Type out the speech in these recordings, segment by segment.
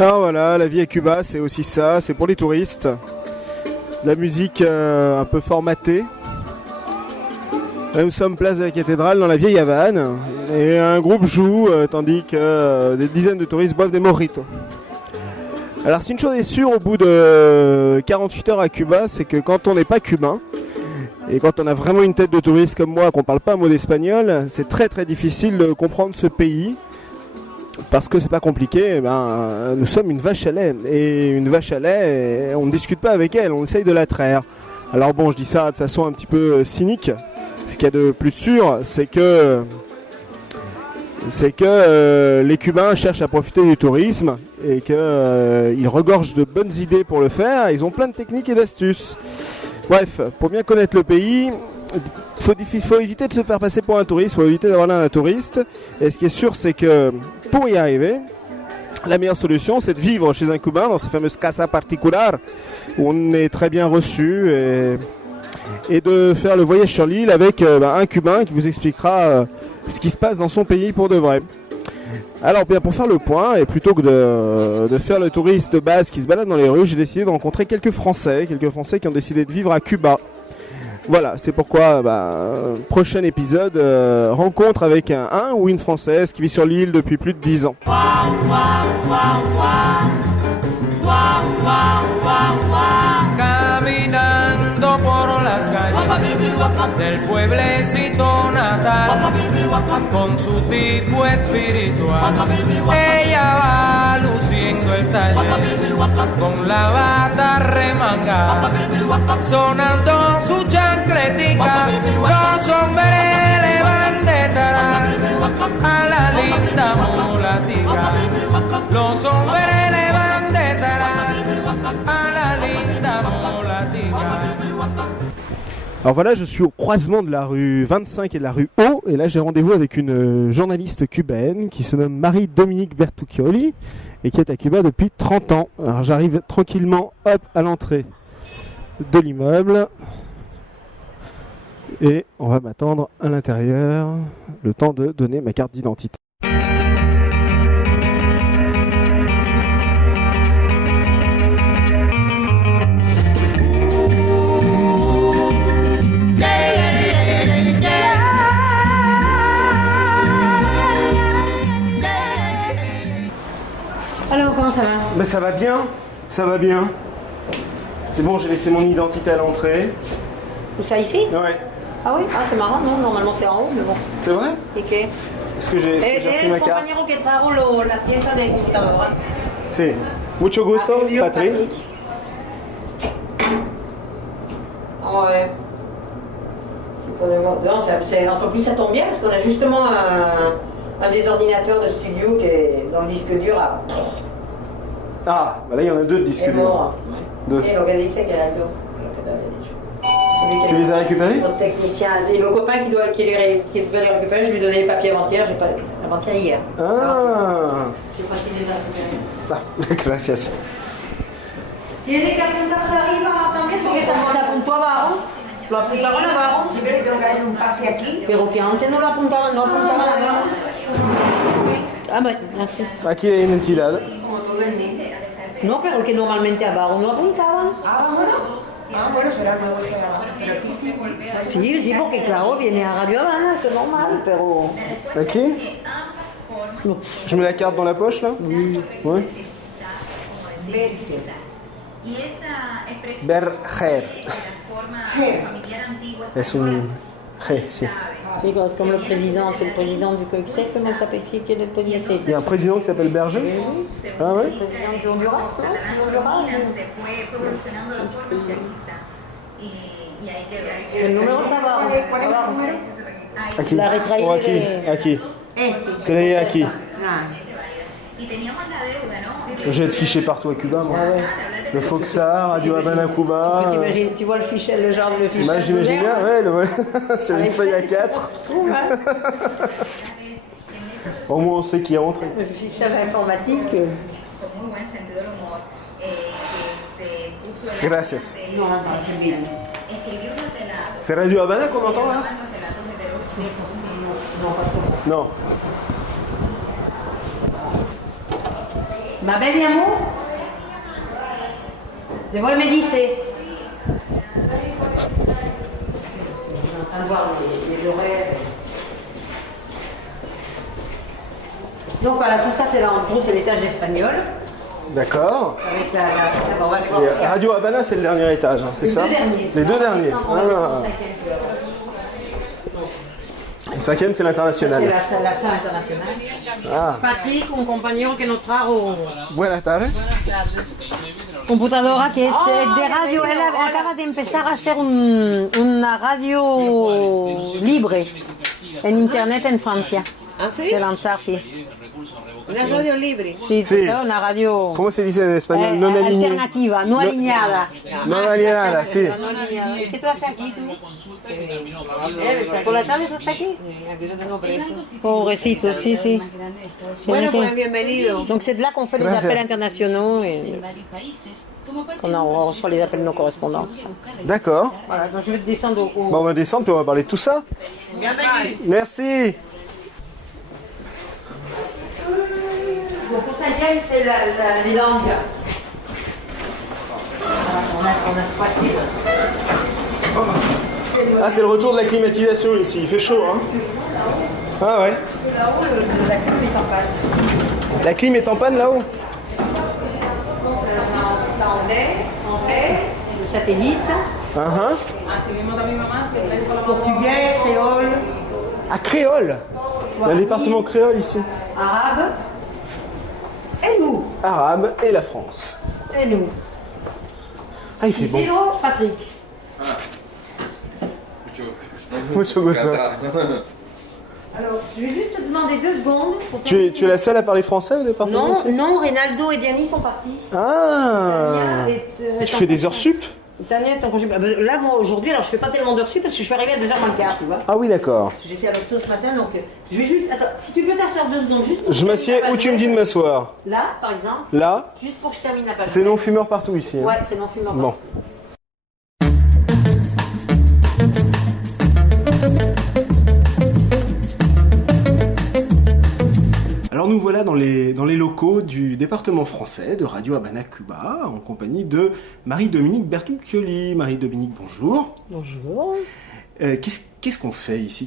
Alors voilà, la vie à Cuba, c'est aussi ça, c'est pour les touristes. La musique un peu formatée. Là, nous sommes place de la cathédrale dans la vieille Havane et un groupe joue tandis que des dizaines de touristes boivent des mojitos. Alors si une chose est sûre au bout de 48 heures à Cuba, c'est que quand on n'est pas cubain et quand on a vraiment une tête de touriste comme moi, qu'on parle pas un mot d'espagnol, c'est très très difficile de comprendre ce pays. Parce que c'est pas compliqué, nous sommes une vache à lait. Et une vache à lait, on ne discute pas avec elle, on essaye de la traire. Alors bon, je dis ça de façon un petit peu cynique. Ce qu'il y a de plus sûr, c'est que les Cubains cherchent à profiter du tourisme et qu'ils regorgent de bonnes idées pour le faire. Ils ont plein de techniques et d'astuces. Bref, pour bien connaître le pays, il faut éviter de se faire passer pour un touriste, il faut éviter d'avoir l'air d'un touriste. Et ce qui est sûr, c'est que pour y arriver, la meilleure solution, c'est de vivre chez un Cubain dans ces fameuses casas particulares où on est très bien reçu et de faire le voyage sur l'île avec un Cubain qui vous expliquera ce qui se passe dans son pays pour de vrai. Alors bien pour faire le point, et plutôt que de faire le touriste de base qui se balade dans les rues, j'ai décidé de rencontrer quelques Français qui ont décidé de vivre à Cuba. Voilà, c'est pourquoi prochain épisode, rencontre avec un ou une Française qui vit sur l'île depuis plus de 10 ans. Caminando por las calles del pueblecito natal, con su tipo espiritual, ella va luciendo el talle, con la bata remangada, sonando su chancletica, los hombres le van detrás a la linda mulatica, los hombres le van detrás a la linda mulatica. Alors voilà, je suis au croisement de la rue 25 et de la rue O, et là j'ai rendez-vous avec une journaliste cubaine qui se nomme Marie-Dominique Bertuccioli et qui est à Cuba depuis 30 ans. Alors j'arrive tranquillement, hop, à l'entrée de l'immeuble et on va m'attendre à l'intérieur, le temps de donner ma carte d'identité. Alors, comment ça va? Mais ça va bien, ça va bien. C'est bon, j'ai laissé mon identité à l'entrée. Où ça, ici? Ouais. Ah oui? Ah, c'est marrant, non? Normalement, c'est en haut, mais bon. C'est vrai? ¿Y qué? Est-ce que j'ai pris ma carte? compañero que trajo la pieza del computador. Si. Mucho gusto, Patrick. Ah ouais. Si podemos... Non, en plus, ça tombe bien, parce qu'on a justement un des ordinateurs de studio qui est dans le disque dur à... Ah, bah là il y en a deux de disques est durs. mort. Deux. C'est lo que dice que era yo. Tu les as récupérés? Notre technicien, c'est le copain qui devait les récupérer, je lui ai donné les papiers avant-hier, j'ai pas avant-hier hier. Ah. Je sais pas s'il les a récupérés. Ah, gracias. Tiene que apuntarse arriba también porque se apuntó abajo. Lo apuntaban abajo. Si ves que tengo que darle un pase aquí. Pero que antes no lo apuntaban, no apuntaban abajo. Ah, bueno, gracias. Aquí la identidad. No, pero que normalmente abajo no apuntaban. Ah, bueno. Ah, bueno, será nuevo, será. Pero aquí sí. Sí, sí, porque claro, viene a Radio Havana, c'est normal, pero... Aquí? No. Je mets la carte dans la poche là? Oui. Ouais. Verse. Berger. Es un G, si. C'est comme le président, c'est le président du COICSEC, comment il s'appelle? Qui est le président? Il y a un président qui s'appelle Berger? Ah ouais? Le président du Honduras, non? Du Honduras, le numéro está abajo. ¿Cuál es el número? Aquí. La retraída Oh, aquí. de- Aquí. Este. C'est là, aquí. Ah. Je vais être fiché partout à Cuba, moi. Ah ouais. Le Foxa, Radio Havana Cuba. T'imagines, tu vois le fichier, le genre, le fichier. Bah, j'imagine bien, ouais, sur une Avec feuille ça, à tu sais 4. pas trop, hein. Au moins on sait qui est rentré. Le fichage informatique. Gracias. No, no, c'est bien. C'est Radio Havana qu'on entend là? Non, pas trop. Non. Ma belle y amour, devrais me dice. On va voir les horaires. Donc voilà, tout ça c'est l'entrée, c'est l'étage espagnol. D'accord. Avec on va aller voir. Et Radio Habana, c'est le dernier étage, hein, c'est ça? Les deux derniers. Ah. Et le cinquième, c'est l'international. C'est la salle internationale. Ah. Patrick, un compañero que nos trajo Buenas tardes. computadora que es de radio. Él acaba de empezar a hacer una radio libre en internet en Francia. ¿Ah, sí? De lanzar, sí. Una radio libre. Sí, Sí. una radio ¿Cómo se dice en español? Non alignée. alternativa, no alineada. Non alignada, sí. No alineada. ¿Qué tú haces aquí, tú? ¿Por la tarde tú estás aquí? Aquí lo tengo preso. Pobrecito, sí, sí. Bueno, pues bienvenido. Donc c'est de là qu'on fait les appels internationaux et qu'on reçoit les appels non correspondants. D'accord. Voilà, donc je vais te descendre au... Bon, on va descendre, puis on va parler de tout ça. Merci. Bon, pour Saint-Gaël, c'est les langues. Voilà, on a squatté. Ah, c'est le retour de la climatisation ici. Il fait chaud, hein? Ah ouais. Là-haut, la clim est en panne. La clim est en panne là-haut? Donc, on a anglais, le satellite, Uh-huh. portugais, créole, Ah, créole. Il y a un département créole ici. arabe, et nous. Arabe et la France. Et nous. Ah, il fait bon. Isidro, Patrick. Mucho gusto. Alors, je vais juste te demander 2 secondes. Pour Tu es la seule à parler français au département Non, aussi? non, Reynaldo et Diani sont partis. Ah. Tu fais des heures sup? Tania est en congé. Là, moi, aujourd'hui, alors je fais pas tellement d'heures sup parce que je suis arrivée à 2h moins le quart, tu vois. Ah oui, d'accord. Parce que j'étais à l'hosto ce matin, donc je vais juste. Attends, si tu peux t'asseoir 2 secondes, juste pour Je m'assieds où tu me dis de m'asseoir. Là, par exemple, Là, juste pour que je termine la page. c'est non-fumeur partout ici. hein. Ouais, c'est non-fumeur. Bon. Alors nous voilà dans les locaux du département français de Radio Habana Cuba en compagnie de Marie-Dominique Bertuccioli. Marie-Dominique, bonjour. Bonjour. Qu'est-ce qu'on fait ici?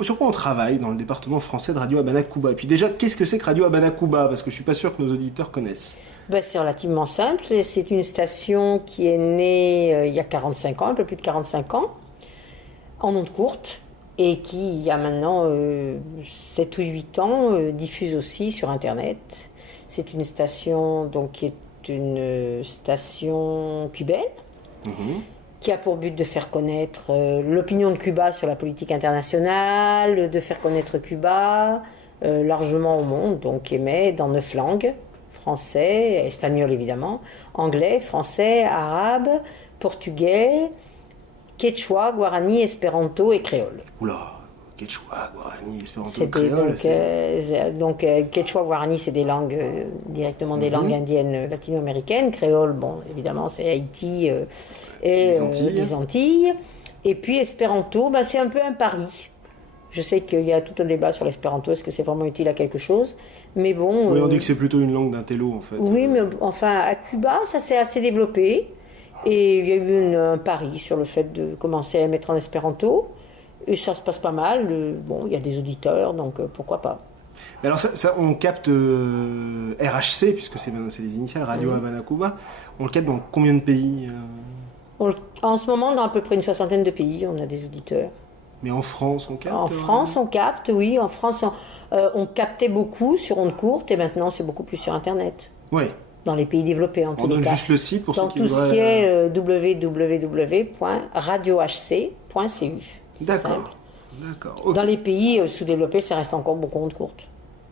Sur quoi on travaille dans le département français de Radio Habana Cuba? Et puis déjà, qu'est-ce que c'est que Radio Habana Cuba? Parce que je suis pas sûr que nos auditeurs connaissent. Ben, c'est relativement simple. C'est une station qui est née il y a 45 ans, un peu plus de 45 ans, en ondes courtes, et qui, il y a maintenant 7 ou 8 ans, diffuse aussi sur Internet. C'est une station donc, qui est une station cubaine, qui a pour but de faire connaître l'opinion de Cuba sur la politique internationale, de faire connaître Cuba largement au monde, donc qui émet dans 9 langues, français, espagnol évidemment, anglais, français, arabe, portugais, quechua, guarani, espéranto et créole. Oula, quechua, guarani, espéranto, C'est créole. donc quechua, guarani, c'est des langues directement des langues indiennes latino-américaines. Créole, bon, évidemment, c'est Haïti et les Antilles. Et puis espéranto, ben, c'est un peu un pari. Je sais qu'il y a tout un débat sur l'espéranto, est-ce que c'est vraiment utile à quelque chose? Mais bon... Oui, on dit que c'est plutôt une langue d'intello, en fait. Oui, mais enfin, à Cuba, ça s'est assez développé. Et il y a eu un pari sur le fait de commencer à mettre en espéranto. Et ça se passe pas mal. Bon, il y a des auditeurs, donc pourquoi pas. Alors ça on capte RHC, puisque c'est les initiales, Radio Habana Cuba. On le capte dans combien de pays En ce moment, dans à peu près une 60aine de pays, on a des auditeurs. Mais en France, on capte En France, on capte, oui. En France, on captait beaucoup sur ondes courtes et maintenant, c'est beaucoup plus sur Internet. Oui. Dans les pays développés, en tous On les donne cas. juste le site pour dans ceux qui tout ce voudraient... qui est www.radiohc.cu. D'accord. D'accord. Ok. Dans les pays sous-développés, ça reste encore beaucoup ondes courtes.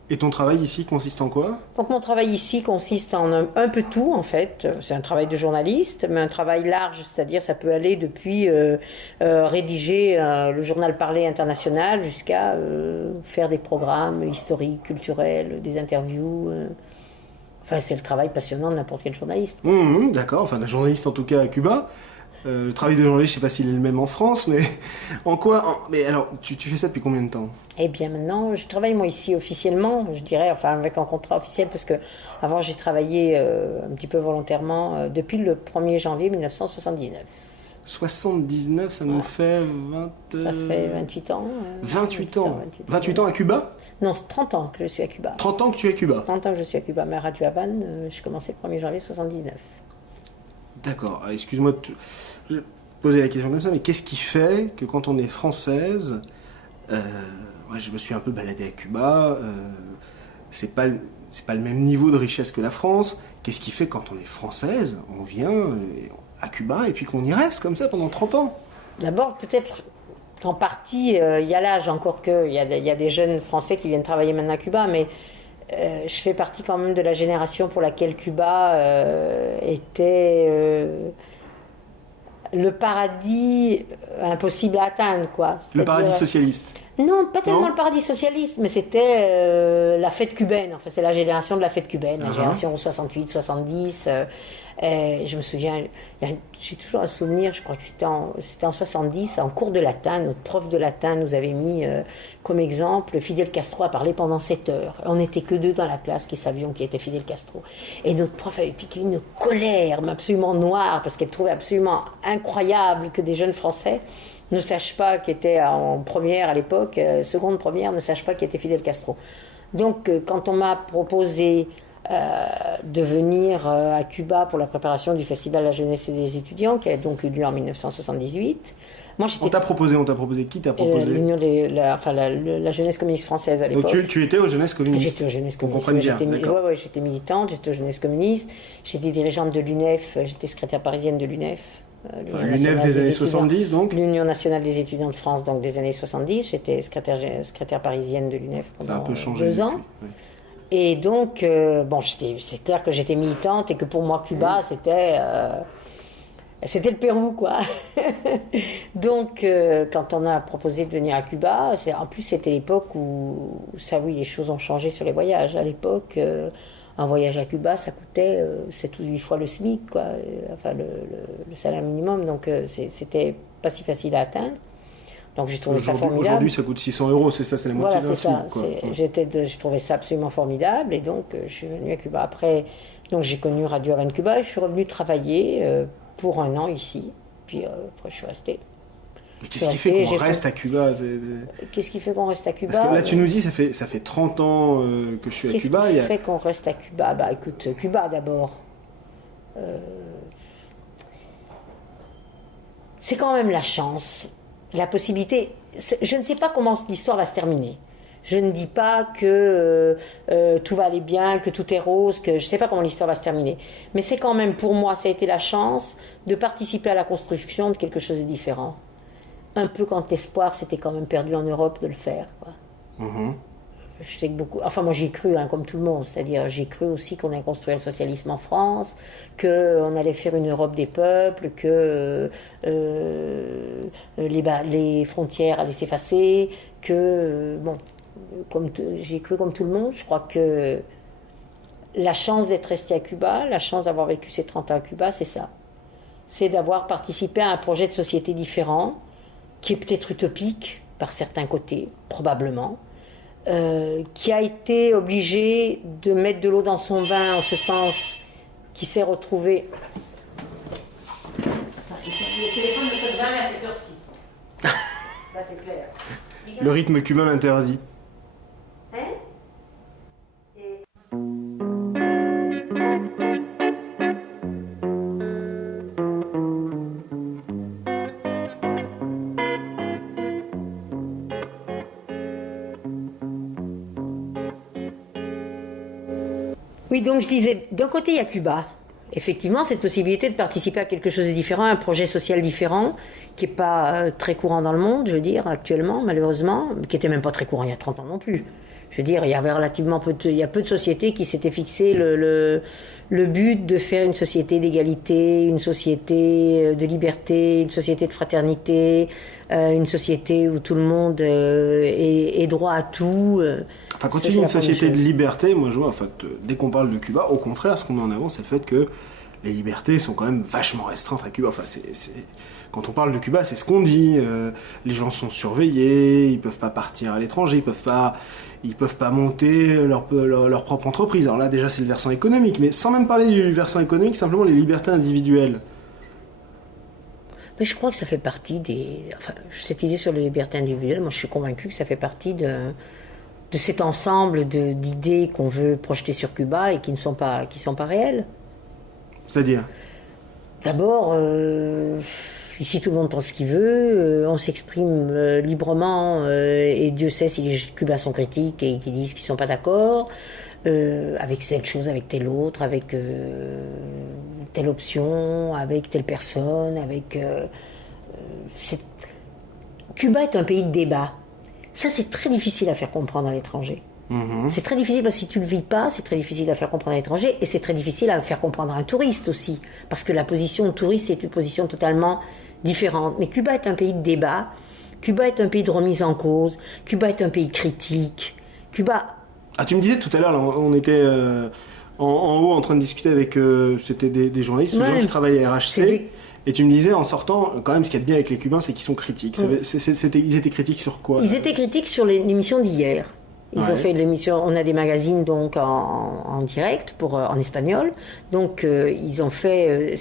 Et ton travail ici consiste en quoi? Donc mon travail ici consiste en un peu tout en fait. C'est un travail de journaliste, mais un travail large, c'est-à-dire ça peut aller depuis rédiger le journal parlé international jusqu'à faire des programmes historiques, culturels, des interviews. Enfin, c'est le travail passionnant de n'importe quel journaliste. D'accord, enfin d'un journaliste en tout cas à Cuba. Le travail de journaliste, je sais pas s'il est le même en France, mais mais alors, tu fais ça depuis combien de temps? Eh bien maintenant, je travaille moi ici officiellement, je dirais, enfin avec un contrat officiel, parce que avant j'ai travaillé un petit peu volontairement depuis le 1er janvier 1979. 79, ça nous fait 20... Ça fait 28 ans. 28 ans. 28 ans à Cuba? Non, c'est 30 ans que je suis à Cuba. 30 ans que tu es à Cuba? 30 ans que je suis à Cuba, mais à Radio Havane, j'ai commencé le 1er janvier 79. D'accord, excuse-moi de poser la question comme ça, mais qu'est-ce qui fait que quand on est française, moi je me suis un peu baladé à Cuba, c'est pas le même niveau de richesse que la France, qu'est-ce qui fait quand on est française, on vient à Cuba et puis qu'on y reste comme ça pendant 30 ans? D'abord, peut-être qu'en partie, il y a l'âge, encore que, il y a des jeunes Français qui viennent travailler maintenant à Cuba, mais je fais partie quand même de la génération pour laquelle Cuba était le paradis impossible à atteindre, quoi. Le paradis socialiste? Non, pas tellement Non, le paradis socialiste, mais c'était la fête cubaine. Enfin, c'est la génération de la fête cubaine, la génération 68, 70. Je me souviens, j'ai toujours un souvenir, je crois que c'était en 70, en cours de latin, notre prof de latin nous avait mis comme exemple, Fidel Castro a parlé pendant 7 heures. On n'était que 2 dans la classe qui savions qui était Fidel Castro. Et notre prof avait piqué une colère, mais absolument noire, parce qu'elle trouvait absolument incroyable que des jeunes Français ne sachent pas, qui étaient en première à l'époque, seconde première, ne sachent pas qui était Fidel Castro. Donc, quand on m'a proposé de venir à Cuba pour la préparation du Festival de la jeunesse et des étudiants, qui a donc eu lieu en 1978. Moi, on t'a proposé, qui t'a proposé? L'Union la jeunesse communiste française à l'époque. Donc tu étais aux jeunesses communistes? J'étais aux jeunesses communistes. On comprend bien, d'accord. J'étais militante, j'étais aux jeunesses communistes, j'étais dirigeante de l'UNEF, j'étais secrétaire parisienne de l'UNEF. L'UNEF des années 70, donc? L'Union nationale des étudiens de France, donc des années 70. J'étais secrétaire parisienne de l'UNEF pendant 2 ans. Oui. Et donc, c'est clair que j'étais militante et que pour moi, Cuba, c'était le Pérou, quoi. Donc, quand on a proposé de venir à Cuba, en plus, c'était l'époque où, les choses ont changé sur les voyages. À l'époque, un voyage à Cuba, ça coûtait 7 ou 8 fois le SMIC, quoi. Enfin, le salaire minimum. Donc, c'était pas si facile à atteindre. Donc j'ai trouvé ça formidable. Aujourd'hui, ça coûte 600 €, c'est ça, c'est la moitié d'un SMIC. J'ai trouvé ça absolument formidable et donc je suis venue à Cuba. Après, donc j'ai connu Radio Havane Cuba et je suis revenue travailler pour 1 an ici. Puis après, je suis restée. Mais qu'est-ce qui fait qu'on reste à Cuba? Qu'est-ce qui fait qu'on reste à Cuba? Parce que là, tu nous dis, ça fait 30 ans que je suis à Cuba. Qu'est-ce qui fait qu'on reste à Cuba? Bah écoute, Cuba d'abord. C'est quand même la chance. La possibilité, je ne sais pas comment l'histoire va se terminer. Je ne dis pas que tout va aller bien, que tout est rose, que je ne sais pas comment l'histoire va se terminer. Mais c'est quand même, pour moi, ça a été la chance de participer à la construction de quelque chose de différent. Un peu quand l'espoir s'était quand même perdu en Europe de le faire, quoi. Je sais que beaucoup... Enfin, moi, j'y ai cru, comme tout le monde. C'est-à-dire, j'ai cru aussi qu'on allait construire le socialisme en France, qu'on allait faire une Europe des peuples, que les frontières allaient s'effacer, que... j'ai cru comme tout le monde. Je crois que la chance d'être resté à Cuba, la chance d'avoir vécu ces 30 ans à Cuba, c'est ça. C'est d'avoir participé à un projet de société différent, qui est peut-être utopique, par certains côtés, probablement, qui a été obligé de mettre de l'eau dans son vin, en ce sens, qui s'est retrouvé... Le téléphone ne sonne jamais à cette heure-ci. Ça, c'est clair. Le rythme cubain l'interdit. Hein? Oui, donc je disais, d'un côté il y a Cuba. Effectivement, cette possibilité de participer à quelque chose de différent, un projet social différent, qui n'est pas très courant dans le monde, je veux dire, actuellement, malheureusement, qui n'était même pas très courant il y a 30 ans non plus. Je veux dire, il y avait relativement peu de sociétés qui s'étaient fixé le but de faire une société d'égalité, une société de liberté, une société de fraternité, une société où tout le monde ait droit à tout. Enfin, quand tu dis une société de liberté, moi je vois, en fait, dès qu'on parle de Cuba, au contraire, ce qu'on met en avant, c'est le fait que les libertés sont quand même vachement restreintes à Cuba. Enfin, quand on parle de Cuba, c'est ce qu'on dit. Les gens sont surveillés, ils peuvent pas partir à l'étranger, ils peuvent pas monter leur propre entreprise. Alors là, déjà, c'est le versant économique, mais sans même parler du versant économique, simplement les libertés individuelles. Mais je crois que ça fait partie cette idée sur les libertés individuelles, moi je suis convaincue que ça fait partie de cet ensemble d'idées qu'on veut projeter sur Cuba et qui ne sont pas réelles. C'est-à-dire ? D'abord, ici tout le monde pense ce qu'il veut, on s'exprime librement, et Dieu sait si les Cubains sont critiques et qu'ils disent qu'ils ne sont pas d'accord, avec telle chose, avec telle autre, avec telle option, avec telle personne, Cuba est un pays de débat. Ça, c'est très difficile à faire comprendre à l'étranger. C'est très difficile parce que si tu le vis pas, c'est très difficile à faire comprendre à l'étranger et c'est très difficile à faire comprendre à un touriste aussi. Parce que la position de touriste, c'est une position totalement différente. Mais Cuba est un pays de débat, Cuba est un pays de remise en cause, Cuba est un pays critique. Cuba... Ah, tu me disais tout à l'heure, on était en haut en train de discuter avec c'était des journalistes, des gens qui travaillent à RHC. Et tu me disais, en sortant, quand même, ce qu'il y a de bien avec les Cubains, c'est qu'ils sont critiques. Ils étaient critiques sur quoi ? Ils étaient critiques sur l'émission d'hier. Ils ont fait l'émission, on a des magazines donc en direct en espagnol. Donc ils ont fait,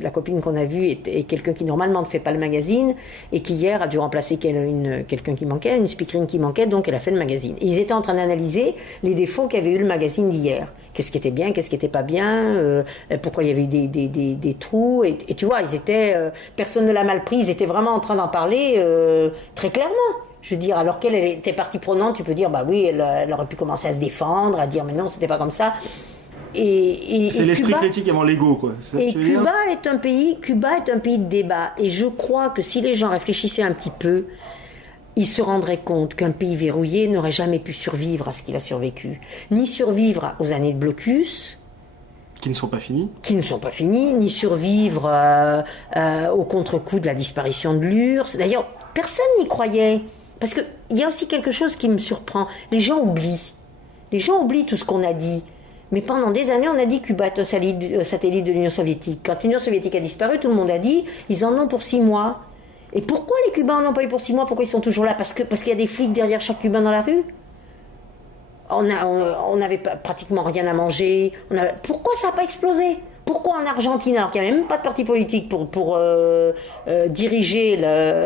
la copine qu'on a vue est quelqu'un qui normalement ne fait pas le magazine et qui hier a dû remplacer quelqu'un qui manquait, une speakerine qui manquait, donc elle a fait le magazine. Et ils étaient en train d'analyser les défauts qu'avait eu le magazine d'hier. Qu'est-ce qui était bien, qu'est-ce qui n'était pas bien, pourquoi il y avait eu des trous. Et tu vois, personne ne l'a mal pris, ils étaient vraiment en train d'en parler très clairement. Je veux dire, alors qu'elle était partie prenante, tu peux dire, bah oui, elle aurait pu commencer à se défendre, à dire, mais non, c'était pas comme ça. C'est l'esprit critique avant l'ego, quoi. Et Cuba est un pays de débat. Et je crois que si les gens réfléchissaient un petit peu, ils se rendraient compte qu'un pays verrouillé n'aurait jamais pu survivre à ce qu'il a survécu. Ni survivre aux années de blocus, qui ne sont pas finis, ni survivre au contre-coup de la disparition de l'URSS. D'ailleurs, personne n'y croyait. Parce qu'il y a aussi quelque chose qui me surprend. Les gens oublient. Les gens oublient tout ce qu'on a dit. Mais pendant des années, on a dit que Cuba est un satellite de l'Union soviétique. Quand l'Union soviétique a disparu, tout le monde a dit ils en ont pour 6 mois. Et pourquoi les Cubains n'en ont pas eu pour 6 mois ? Pourquoi ils sont toujours là ? Parce qu'il y a des flics derrière chaque Cubain dans la rue ? On n'avait pratiquement rien à manger. Pourquoi ça n'a pas explosé ? Pourquoi en Argentine, alors qu'il n'y avait même pas de parti politique pour diriger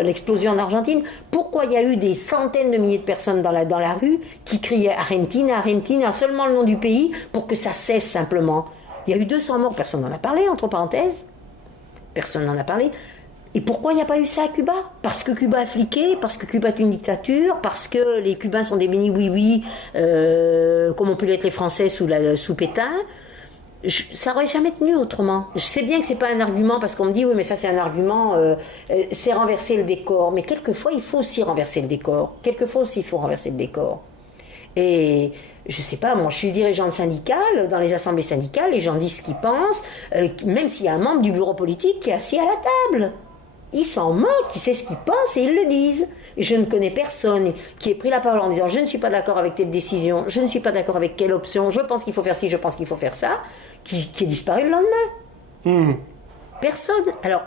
l'explosion en Argentine, pourquoi il y a eu des centaines de milliers de personnes dans la rue qui criaient Argentine, Argentine, seulement le nom du pays, pour que ça cesse simplement ? Il y a eu 200 morts, personne n'en a parlé, entre parenthèses. Personne n'en a parlé. Et pourquoi il n'y a pas eu ça à Cuba ? Parce que Cuba est fliqué, parce que Cuba est une dictature, parce que les Cubains sont des bénis oui-oui, comme ont pu l'être les Français sous Pétain. Ça n'aurait jamais tenu autrement. Je sais bien que c'est pas un argument parce qu'on me dit oui mais ça c'est un argument, c'est renverser le décor. Mais quelquefois il faut aussi renverser le décor. Et je sais pas, moi je suis dirigeante syndicale, dans les assemblées syndicales, les gens disent ce qu'ils pensent, même s'il y a un membre du bureau politique qui est assis à la table. Ils s'en moquent, ils savent ce qu'ils pensent et ils le disent. Et je ne connais personne qui ait pris la parole en disant je ne suis pas d'accord avec telle décision, je ne suis pas d'accord avec quelle option, je pense qu'il faut faire ci, je pense qu'il faut faire ça, qui est disparu le lendemain. Personne. Alors.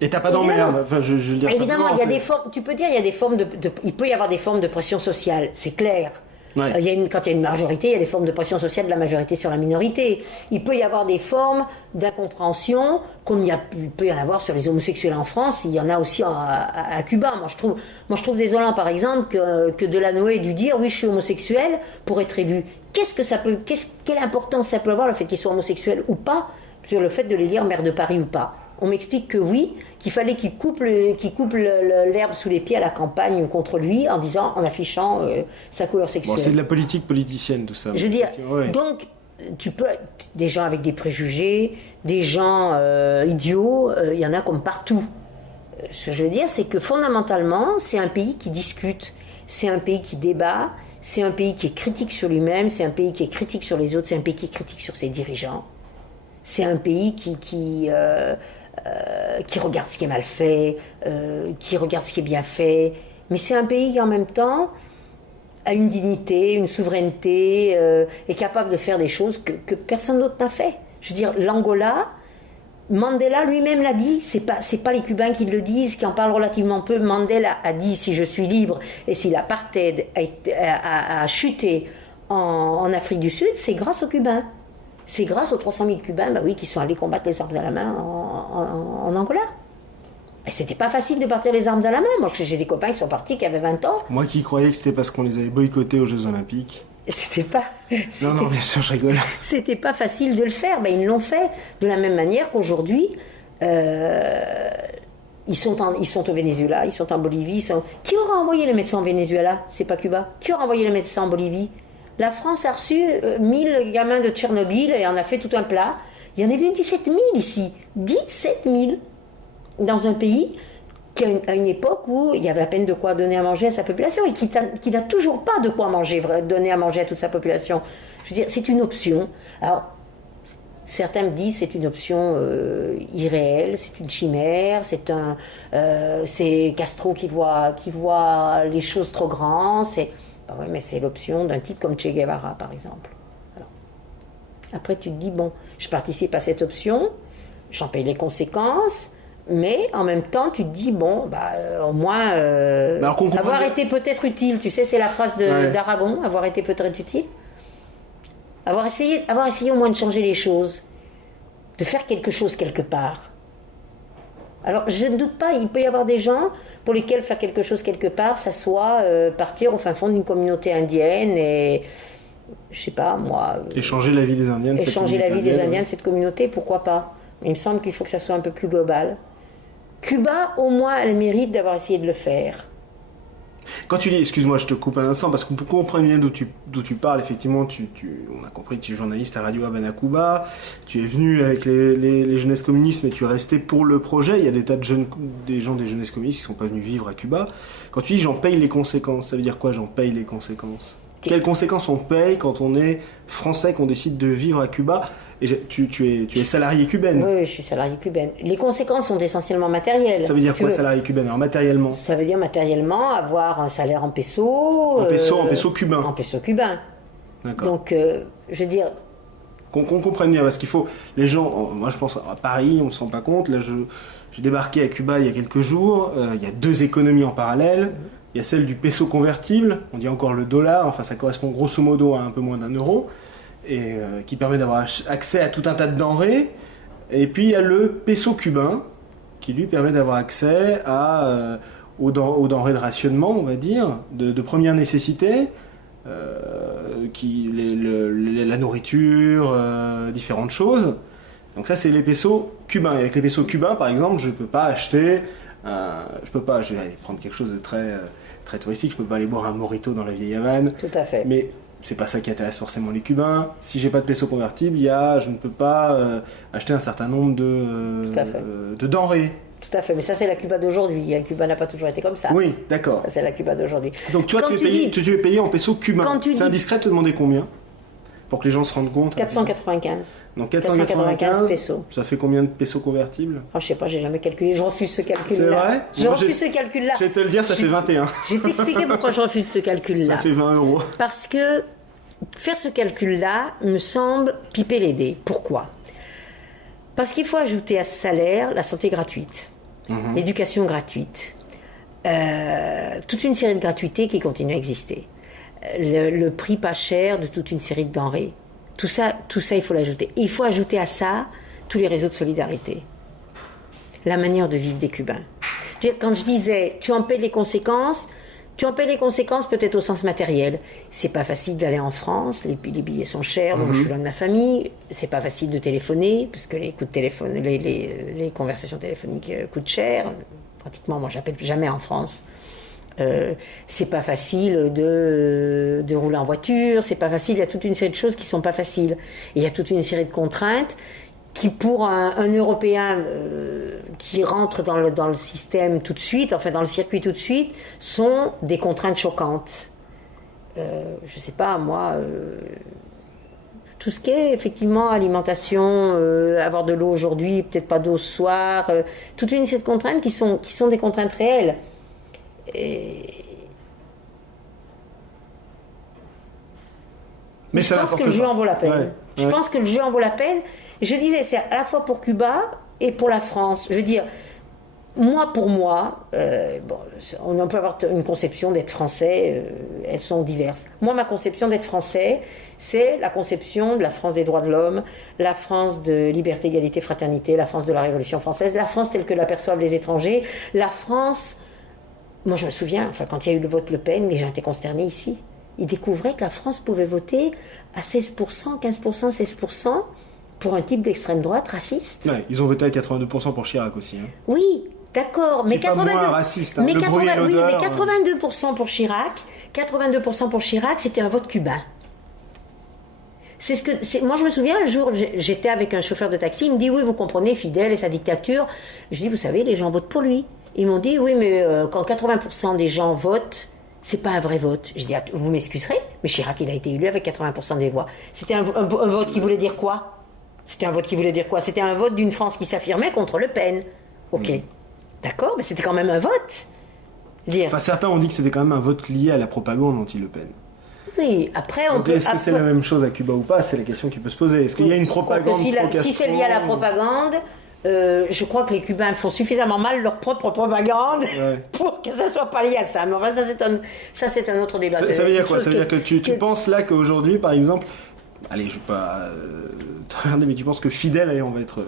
Et t'as pas d'emmerde. Enfin, je veux dire. Évidemment, il y a des formes. Tu peux dire il y a des formes il peut y avoir des formes de pression sociale, c'est clair. Ouais. Quand il y a une majorité, il y a des formes de pression sociale de la majorité sur la minorité. Il peut y avoir des formes d'incompréhension, comme il peut y en avoir sur les homosexuels en France, il y en a aussi à Cuba. Moi, je trouve désolant, par exemple, que Delanoë ait dû dire « oui, je suis homosexuel » pour être élu. Quelle importance ça peut avoir, le fait qu'il soit homosexuel ou pas, sur le fait de l'élire maire de Paris ou pas ? On m'explique que oui, qu'il fallait qu'il coupe l'herbe sous les pieds à la campagne contre lui en affichant sa couleur sexuelle. Bon, c'est de la politique politicienne tout ça. Je veux dire, donc des gens avec des préjugés, des gens idiots, il y en a comme partout. Ce que je veux dire, c'est que fondamentalement, c'est un pays qui discute, c'est un pays qui débat, c'est un pays qui est critique sur lui-même, c'est un pays qui est critique sur les autres, c'est un pays qui est critique sur ses dirigeants. C'est un pays qui regarde ce qui est mal fait, qui regarde ce qui est bien fait. Mais c'est un pays qui, en même temps, a une dignité, une souveraineté, est capable de faire des choses que personne d'autre n'a fait. Je veux dire, l'Angola Mandela lui-même l'a dit, c'est pas les Cubains qui le disent, qui en parlent relativement peu. Mandela a dit, si je suis libre et si l'apartheid a chuté en Afrique du Sud, c'est grâce aux Cubains. C'est grâce aux 300 000 Cubains qui sont allés combattre les armes à la main en Angola. Et c'était pas facile de partir les armes à la main. Moi, j'ai des copains qui sont partis, qui avaient 20 ans. Moi qui croyais que c'était parce qu'on les avait boycottés aux Jeux Olympiques. C'était pas... Non, bien sûr, je rigole. C'était pas facile de le faire. Ils l'ont fait de la même manière qu'aujourd'hui, ils sont au Venezuela, ils sont en Bolivie. Qui aura envoyé les médecins au Venezuela? C'est pas Cuba. Qui aura envoyé les médecins en Bolivie? La France a reçu 1000 gamins de Tchernobyl et en a fait tout un plat. Il y en avait 17 000 ici. 17 000 dans un pays qui, à une époque où il y avait à peine de quoi donner à manger à sa population et qui n'a toujours pas de quoi donner à manger à toute sa population. Je veux dire, c'est une option. Alors, certains me disent c'est une option irréelle, c'est une chimère, c'est Castro qui voit les choses trop grandes. Oui, mais c'est l'option d'un type comme Che Guevara, par exemple. Alors, après, tu te dis, bon, je participe à cette option, j'en paye les conséquences, mais en même temps, tu te dis, bon, au moins, avoir été peut-être utile, tu sais, c'est la phrase d'Aragon, avoir été peut-être utile. Avoir essayé au moins de changer les choses, de faire quelque chose quelque part. Alors, je ne doute pas, il peut y avoir des gens pour lesquels faire quelque chose quelque part, ça soit partir au fin fond d'une communauté indienne et, je sais pas, moi... Échanger la vie des Indiens de cette communauté, pourquoi pas? Il me semble qu'il faut que ça soit un peu plus global. Cuba, au moins, a le mérite d'avoir essayé de le faire. Quand tu dis, excuse-moi, je te coupe un instant, parce qu'on comprend bien d'où tu parles, effectivement, on a compris que tu es journaliste à Radio Havana Cuba, tu es venu avec les jeunesses communistes, mais tu es resté pour le projet. Il y a des tas de des gens des jeunesses communistes qui ne sont pas venus vivre à Cuba. Quand tu dis j'en paye les conséquences, ça veut dire quoi, j'en paye les conséquences? Quelles conséquences on paye quand on est français, qu'on décide de vivre à Cuba? Et tu es salariée cubaine. Oui, je suis salariée cubaine. Les conséquences sont essentiellement matérielles. Ça veut dire quoi, salariée cubaine? Alors, matériellement? Ça veut dire matériellement avoir un salaire en pesos. En pesos cubains. En pesos cubains. D'accord. Donc, je veux dire... Qu'on comprenne bien, parce qu'il faut... Les gens... Moi, je pense à Paris, on ne se rend pas compte. Là, j'ai débarqué à Cuba il y a quelques jours. Il y a deux économies en parallèle. Il y a celle du peso convertible. On dit encore le dollar. Enfin, ça correspond grosso modo à un peu moins d'1 euro. Et qui permet d'avoir accès à tout un tas de denrées. Et puis il y a le peso cubain, qui lui permet d'avoir accès aux denrées de rationnement, on va dire, de première nécessité, la nourriture, différentes choses. Donc ça, c'est les pesos cubains. Et avec les pesos cubains, par exemple, je ne peux pas acheter... je vais aller prendre quelque chose de très, très touristique, je ne peux pas aller boire un mojito dans la vieille Havane. Tout à fait. Mais c'est pas ça qui intéresse forcément les Cubains. Si j'ai pas de peso convertible, je ne peux pas acheter un certain nombre de denrées. Tout à fait, mais ça c'est la Cuba d'aujourd'hui. La Cuba n'a pas toujours été comme ça. Oui, d'accord. Ça, c'est la Cuba d'aujourd'hui. Donc tu es payé en pesos cubains. C'est indiscret de te demander combien? Pour que les gens se rendent compte. 495. Donc 495 pesos. Ça fait combien de pesos convertibles? Je sais pas, j'ai jamais calculé. Je refuse ce calcul-là. C'est vrai? Je refuse ce calcul-là. Je vais te le dire, ça fait 21. Je vais t'expliquer pourquoi je refuse ce calcul-là. Ça fait 20 euros. Parce que faire ce calcul-là me semble piper les dés. Pourquoi? Parce qu'il faut ajouter à ce salaire la santé gratuite, l'éducation gratuite, toute une série de gratuités qui continuent à exister. Le prix pas cher de toute une série de denrées. Tout ça, il faut l'ajouter. Et il faut ajouter à ça tous les réseaux de solidarité. La manière de vivre des Cubains. Quand je disais, tu en paies les conséquences peut-être au sens matériel. C'est pas facile d'aller en France, les billets sont chers, donc je suis loin de ma famille. C'est pas facile de téléphoner, parce que les coups de téléphone, les conversations téléphoniques coûtent cher. Pratiquement, moi, j'appelle jamais en France. C'est pas facile de rouler en voiture, c'est pas facile, il y a toute une série de choses qui sont pas faciles. Et il y a toute une série de contraintes qui, pour un Européen qui rentre dans le système tout de suite, enfin dans le circuit tout de suite, sont des contraintes choquantes. Je sais pas, moi... tout ce qui est effectivement alimentation, avoir de l'eau aujourd'hui, peut-être pas d'eau ce soir, toute une série de contraintes qui sont des contraintes réelles. Mais je pense que le jeu en vaut la peine. Ouais. Je pense que le jeu en vaut la peine. Je disais, c'est à la fois pour Cuba, et pour la France. Je veux dire, pour moi, on peut avoir une conception d'être français, elles sont diverses. Moi, ma conception d'être français, c'est la conception de la France des droits de l'homme, la France de liberté, égalité, fraternité, la France de la Révolution française, la France telle que l'aperçoivent les étrangers, la France... Moi, je me souviens, quand il y a eu le vote Le Pen, les gens étaient consternés ici. Ils découvraient que la France pouvait voter à 16%, 15%, 16% pour un type d'extrême droite raciste. Ouais, ils ont voté à 82% pour Chirac aussi. Hein. Oui, d'accord, mais 82%, raciste, hein. Mais 82% pour Chirac, 82% pour Chirac, c'était un vote cubain. Moi, je me souviens, un jour, j'étais avec un chauffeur de taxi, il me dit, oui, vous comprenez, Fidel et sa dictature. Je dis, vous savez, les gens votent pour lui. Ils m'ont dit, oui, mais quand 80% des gens votent, c'est pas un vrai vote. Je dis, vous m'excuserez, mais Chirac, il a été élu avec 80% des voix. C'était un vote qui voulait dire quoi ? C'était un vote d'une France qui s'affirmait contre Le Pen. Ok, d'accord, mais c'était quand même un vote. Certains ont dit que c'était quand même un vote lié à la propagande anti-Le Pen. Oui, après on peut... Est-ce que c'est la même chose à Cuba ou pas ? C'est la question qui peut se poser. Est-ce qu'il y a une propagande si c'est lié à la propagande, je crois que les Cubains font suffisamment mal leur propre propagande pour que ça soit pas lié à ça. Mais enfin, ça c'est un autre débat. Ça veut dire quoi ? Ça veut dire que tu penses là qu'aujourd'hui, par exemple, allez, je vais pas te regarder, mais tu penses que Fidel, allez, on va être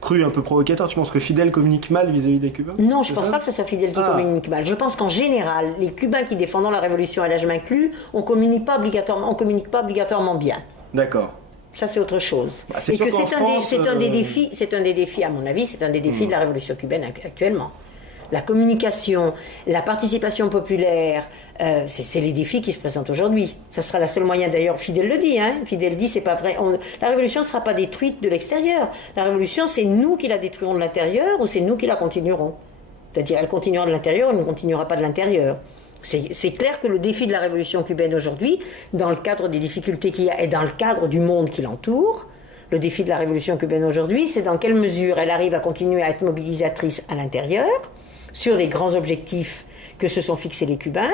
cru un peu provocateur, tu penses que Fidel communique mal vis-à-vis des Cubains ? Non, je pense pas que ce soit Fidel qui communique mal. Je pense qu'en général, les Cubains qui défendent la révolution à l'âge inclus, on communique pas obligatoirement bien. D'accord. Ça, c'est autre chose. Et que c'est un des défis, à mon avis, c'est un des défis de la révolution cubaine actuellement. La communication, la participation populaire, c'est les défis qui se présentent aujourd'hui. Ça sera le seul moyen, d'ailleurs, Fidel le dit, Fidel dit, c'est pas vrai. La révolution ne sera pas détruite de l'extérieur. La révolution, c'est nous qui la détruirons de l'intérieur ou c'est nous qui la continuerons. C'est-à-dire, elle continuera de l'intérieur, elle ne continuera pas de l'intérieur. C'est clair que le défi de la révolution cubaine aujourd'hui, dans le cadre des difficultés qu'il y a et dans le cadre du monde qui l'entoure, le défi de la révolution cubaine aujourd'hui, c'est dans quelle mesure elle arrive à continuer à être mobilisatrice à l'intérieur, sur les grands objectifs que se sont fixés les Cubains,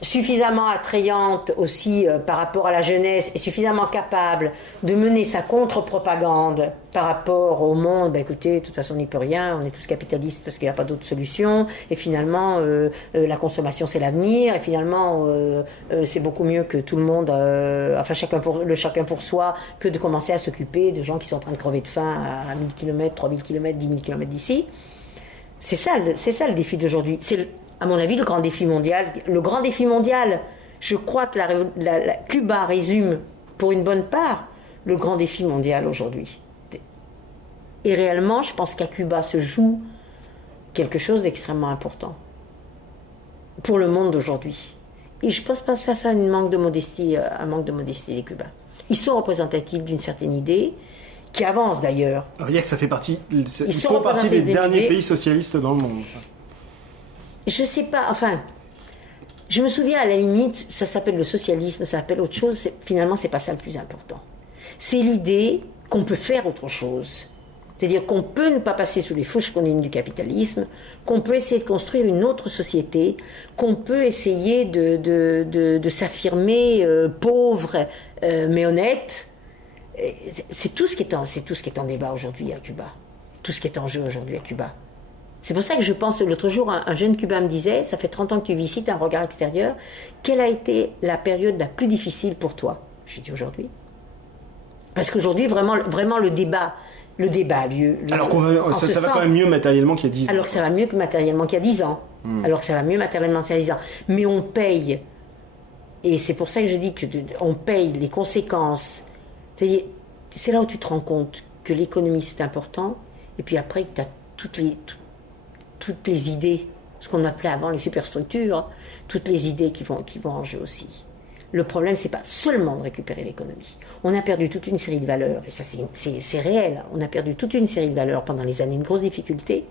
suffisamment attrayante aussi par rapport à la jeunesse et suffisamment capable de mener sa contre-propagande par rapport au monde. Écoutez, de toute façon, on n'y peut rien, on est tous capitalistes parce qu'il n'y a pas d'autre solution, et finalement, la consommation, c'est l'avenir, et finalement, c'est beaucoup mieux que tout le monde, chacun pour soi, que de commencer à s'occuper de gens qui sont en train de crever de faim à 1000 km, 3000 km, 10 000 km d'ici. C'est ça le défi d'aujourd'hui. C'est, à mon avis, le grand défi mondial. Le grand défi mondial, je crois que Cuba résume, pour une bonne part, le grand défi mondial aujourd'hui. Et réellement, je pense qu'à Cuba se joue quelque chose d'extrêmement important pour le monde d'aujourd'hui. Et je pense pas que ça un manque de modestie des Cubains. Ils sont représentatifs d'une certaine idée, qui avance d'ailleurs. On va dire que ça fait partie, ils font partie des derniers pays socialistes dans le monde. Je sais pas, je me souviens à la limite, ça s'appelle le socialisme, ça s'appelle autre chose, finalement c'est pas ça le plus important. C'est l'idée qu'on peut faire autre chose. C'est-à-dire qu'on peut ne pas passer sous les fourches condamnées du capitalisme, qu'on peut essayer de construire une autre société, qu'on peut essayer de s'affirmer pauvre mais honnête. C'est tout ce qui est en débat aujourd'hui à Cuba. Tout ce qui est en jeu aujourd'hui à Cuba. C'est pour ça que je pense, l'autre jour, un jeune Cubain me disait, ça fait 30 ans que tu vis ici, tu as un regard extérieur, quelle a été la période la plus difficile pour toi ? J'ai dit aujourd'hui. Parce qu'aujourd'hui, vraiment le débat a lieu. Alors ça va quand même mieux matériellement qu'il y a 10 ans. Alors que ça va mieux que matériellement qu'il y a 10 ans. Mais on paye. Et c'est pour ça que je dis qu'on paye les conséquences. C'est là où tu te rends compte que l'économie c'est important, et puis après que tu as toutes les idées, ce qu'on appelait avant les superstructures, toutes les idées qui vont en jeu aussi. Le problème, c'est pas seulement de récupérer l'économie. On a perdu toute une série de valeurs, et ça c'est réel, on a perdu toute une série de valeurs pendant les années de grosses difficultés.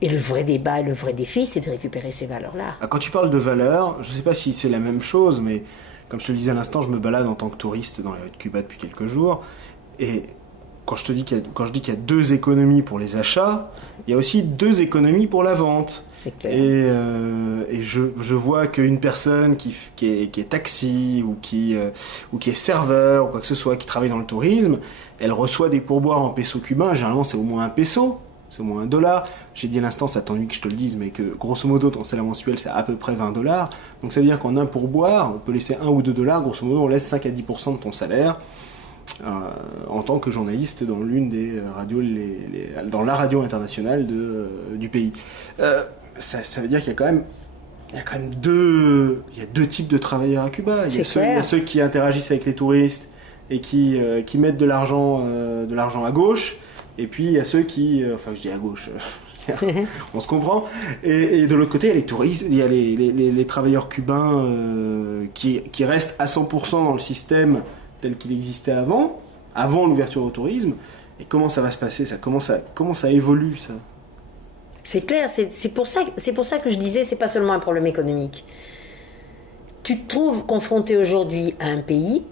Et le vrai débat et le vrai défi, c'est de récupérer ces valeurs-là. Quand tu parles de valeurs, je ne sais pas si c'est la même chose, mais comme je te le disais à l'instant, je me balade en tant que touriste dans les rues de Cuba depuis quelques jours, et quand je dis qu'il y a 2 économies pour les achats, il y a aussi 2 économies pour la vente. C'est clair. Et je vois qu'une personne qui est taxi ou qui est serveur ou quoi que ce soit, qui travaille dans le tourisme, elle reçoit des pourboires en pesos cubains. Généralement, c'est au moins 1 peso, c'est au moins $1. J'ai dit à l'instant, ça t'ennuie que je te le dise, mais que grosso modo, ton salaire mensuel, c'est à peu près $20. Donc ça veut dire qu'en un pourboire, on peut laisser 1 ou 2 $. Grosso modo, on laisse 5 à 10% de ton salaire. En tant que journaliste dans l'une des radios, dans la radio internationale du pays. Ça veut dire qu'il y a quand même 2 types de travailleurs à Cuba. Il y a ceux qui interagissent avec les touristes et qui mettent de l'argent à gauche, et puis il y a ceux qui, enfin je dis à gauche, on se comprend, et de l'autre côté il y a les touristes, il y a les travailleurs cubains qui restent à 100% dans le système tel qu'il existait avant l'ouverture au tourisme. Et comment ça va se passer, ça, comment ça évolue, ça? C'est clair, c'est pour ça que je disais, c'est pas seulement un problème économique. Tu te trouves confronté aujourd'hui à un pays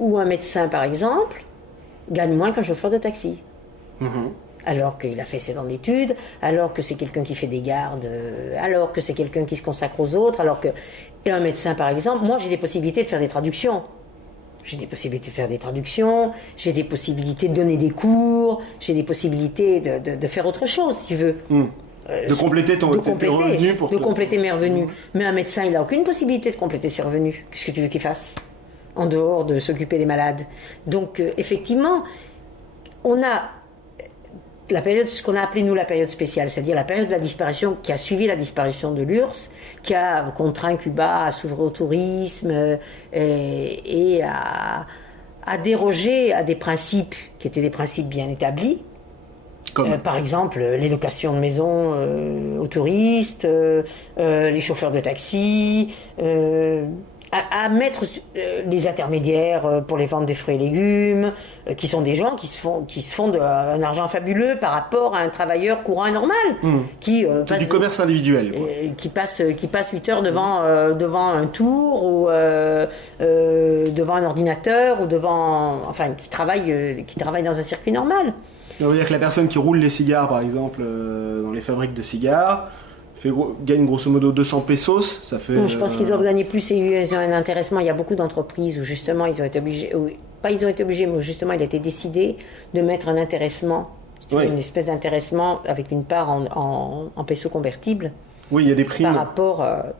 où un médecin, par exemple, gagne moins qu'un chauffeur de taxi. Alors qu'il a fait 7 ans d'études, alors que c'est quelqu'un qui fait des gardes, alors que c'est quelqu'un qui se consacre aux autres, et un médecin, par exemple, moi j'ai des possibilités de faire des traductions. J'ai des possibilités de donner des cours, j'ai des possibilités de faire autre chose, si tu veux. De compléter tes revenus. Compléter mes revenus. Mais un médecin, il n'a aucune possibilité de compléter ses revenus. Qu'est-ce que tu veux qu'il fasse? En dehors de s'occuper des malades. Donc, effectivement, on a ce qu'on a appelé, nous, la période spéciale, c'est-à-dire la période de la disparition qui a suivi la disparition de l'URSS, qui a contraint Cuba à s'ouvrir au tourisme et à déroger à des principes qui étaient des principes bien établis. Par exemple, les locations de maisons aux touristes, les chauffeurs de taxi, à mettre les intermédiaires pour les ventes des fruits et légumes, qui sont des gens qui se font un argent fabuleux par rapport à un travailleur courant et normal. C'est du commerce individuel. Qui passe 8 heures devant un tour, ou devant un ordinateur, ou qui travaille dans un circuit normal. Ça veut dire que la personne qui roule les cigares, par exemple, dans les fabriques de cigares, gagne grosso modo 200 pesos, ça fait... Je pense qu'ils doivent gagner plus, et ils ont un intéressement. Il y a beaucoup d'entreprises où justement ils ont été obligés, mais où justement il a été décidé de mettre un intéressement, une espèce d'intéressement avec une part en pesos convertibles. Oui, il y a des primes.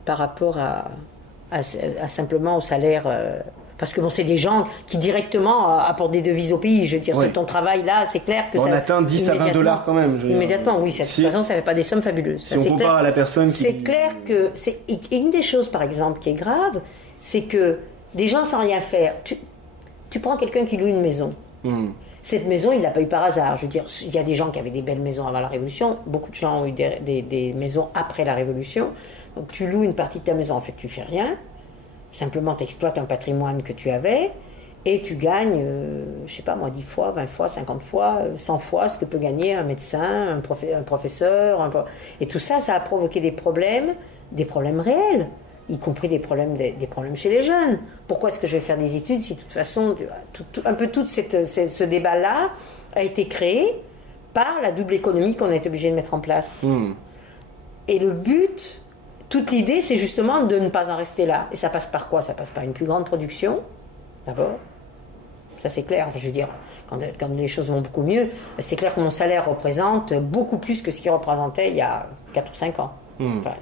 Par rapport à simplement au salaire... Parce que c'est des gens qui directement apportent des devises au pays. Je veux dire, sur ton travail là, c'est clair que on atteint 10 à 20 $ quand même. Immédiatement, oui. De toute façon, ça ne fait pas des sommes fabuleuses. Si on compare à la personne qui... C'est clair que... Et une des choses, par exemple, qui est grave, c'est que des gens sans rien faire... Tu prends quelqu'un qui loue une maison. Cette maison, il ne l'a pas eu par hasard. Je veux dire, il y a des gens qui avaient des belles maisons avant la Révolution. Beaucoup de gens ont eu des maisons après la Révolution. Donc tu loues une partie de ta maison. En fait, tu ne fais rien. Simplement, tu exploites un patrimoine que tu avais et tu gagnes, 10 fois, 20 fois, 50 fois, 100 fois ce que peut gagner un médecin, un professeur. Et tout ça, ça a provoqué des problèmes réels, y compris des problèmes chez les jeunes. Pourquoi est-ce que je vais faire des études si, de toute façon, tout ce débat-là a été créé par la double économie qu'on a été obligé de mettre en place. Et le but... Toute l'idée, c'est justement de ne pas en rester là. Et ça passe par quoi? Ça passe par une plus grande production, d'abord. Ça, c'est clair. Enfin, je veux dire, quand les choses vont beaucoup mieux, c'est clair que mon salaire représente beaucoup plus que ce qu'il représentait il y a 4 ou 5 ans. Enfin,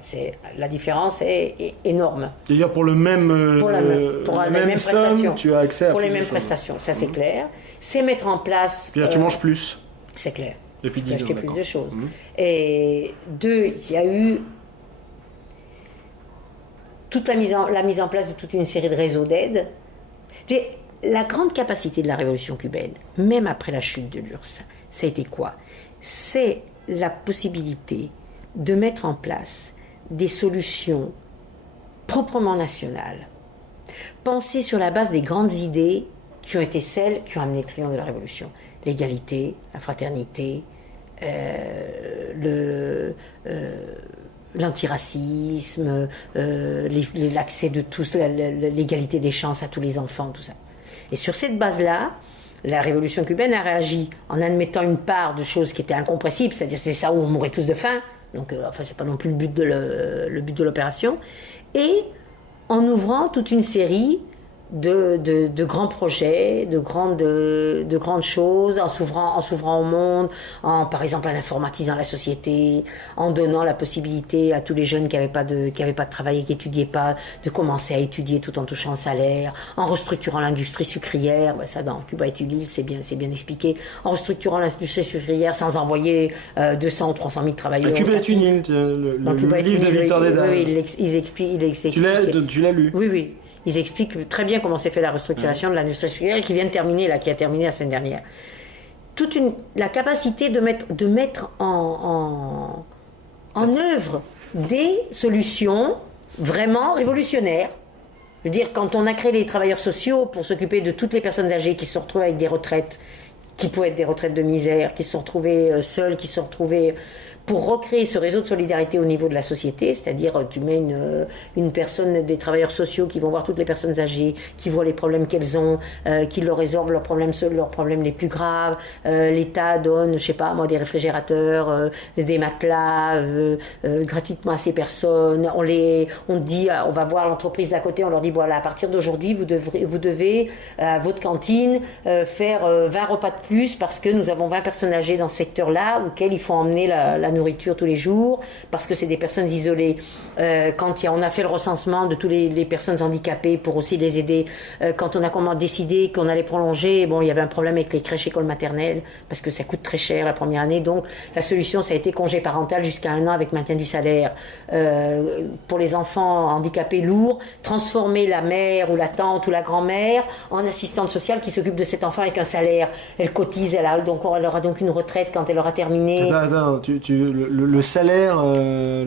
la différence est énorme. C'est-à-dire pour le même pour la même prestation, tu as accès à pour les mêmes choses. Prestations, ça c'est clair. C'est mettre en place... C'est-à-dire tu manges plus. C'est clair. Depuis 10 ans. Tu as acheté plus de choses. Et 2, il y a eu... toute la mise en place de toute une série de réseaux d'aide. La grande capacité de la révolution cubaine, même après la chute de l'URSS, ça a été quoi? C'est la possibilité de mettre en place des solutions proprement nationales, pensées sur la base des grandes idées qui ont été celles qui ont amené le triomphe de la révolution. L'égalité, la fraternité, l'antiracisme, l'accès de tous, l'égalité des chances à tous les enfants, tout ça. Et sur cette base-là, La révolution cubaine a réagi en admettant une part de choses qui étaient incompressibles, c'est-à-dire c'était ça où on mourait tous de faim, donc enfin c'est pas non plus le but de l'opération, et en ouvrant toute une série de grands projets, de grandes choses, en s'ouvrant au monde, par exemple en informatisant la société, en donnant la possibilité à tous les jeunes qui n'avaient pas de travail et qui n'étudiaient pas, de commencer à étudier tout en touchant un salaire, en restructurant l'industrie sucrière, ça dans Cuba est une île, c'est bien expliqué, en restructurant l'industrie sucrière sans envoyer 200 ou 300 000 travailleurs. Cuba est une île, le livre de Victor Dédale. Oui, il explique. Tu l'as lu? Oui. Ils expliquent très bien comment s'est fait la restructuration de l'industrie sucrière et qui a terminé la semaine dernière. La capacité de mettre en œuvre des solutions vraiment révolutionnaires. Je veux dire, quand on a créé les travailleurs sociaux pour s'occuper de toutes les personnes âgées qui se sont retrouvées avec des retraites, qui pouvaient être des retraites de misère, qui se sont retrouvées seules, qui se sont retrouvées pour recréer ce réseau de solidarité au niveau de la société, c'est-à-dire tu mets une personne, des travailleurs sociaux qui vont voir toutes les personnes âgées, qui voient les problèmes qu'elles ont, qui leur résolvent leurs problèmes les plus graves. L'État donne, je sais pas moi, des réfrigérateurs, des matelas gratuitement à ces personnes. On dit, on va voir l'entreprise d'à côté, on leur dit voilà, à partir d'aujourd'hui vous devez à votre cantine faire 20 repas de plus parce que nous avons 20 personnes âgées dans ce secteur-là auxquelles il faut emmener la nourriture tous les jours, parce que c'est des personnes isolées. On a fait le recensement de toutes les personnes handicapées pour aussi les aider, quand on a décidé qu'on allait prolonger, il y avait un problème avec les crèches écoles maternelles, parce que ça coûte très cher la première année, donc la solution ça a été congé parental jusqu'à 1 an avec maintien du salaire. Pour les enfants handicapés lourds, transformer la mère ou la tante ou la grand-mère en assistante sociale qui s'occupe de cet enfant avec un salaire. Elle cotise, elle aura donc une retraite quand elle aura terminé. Attends, le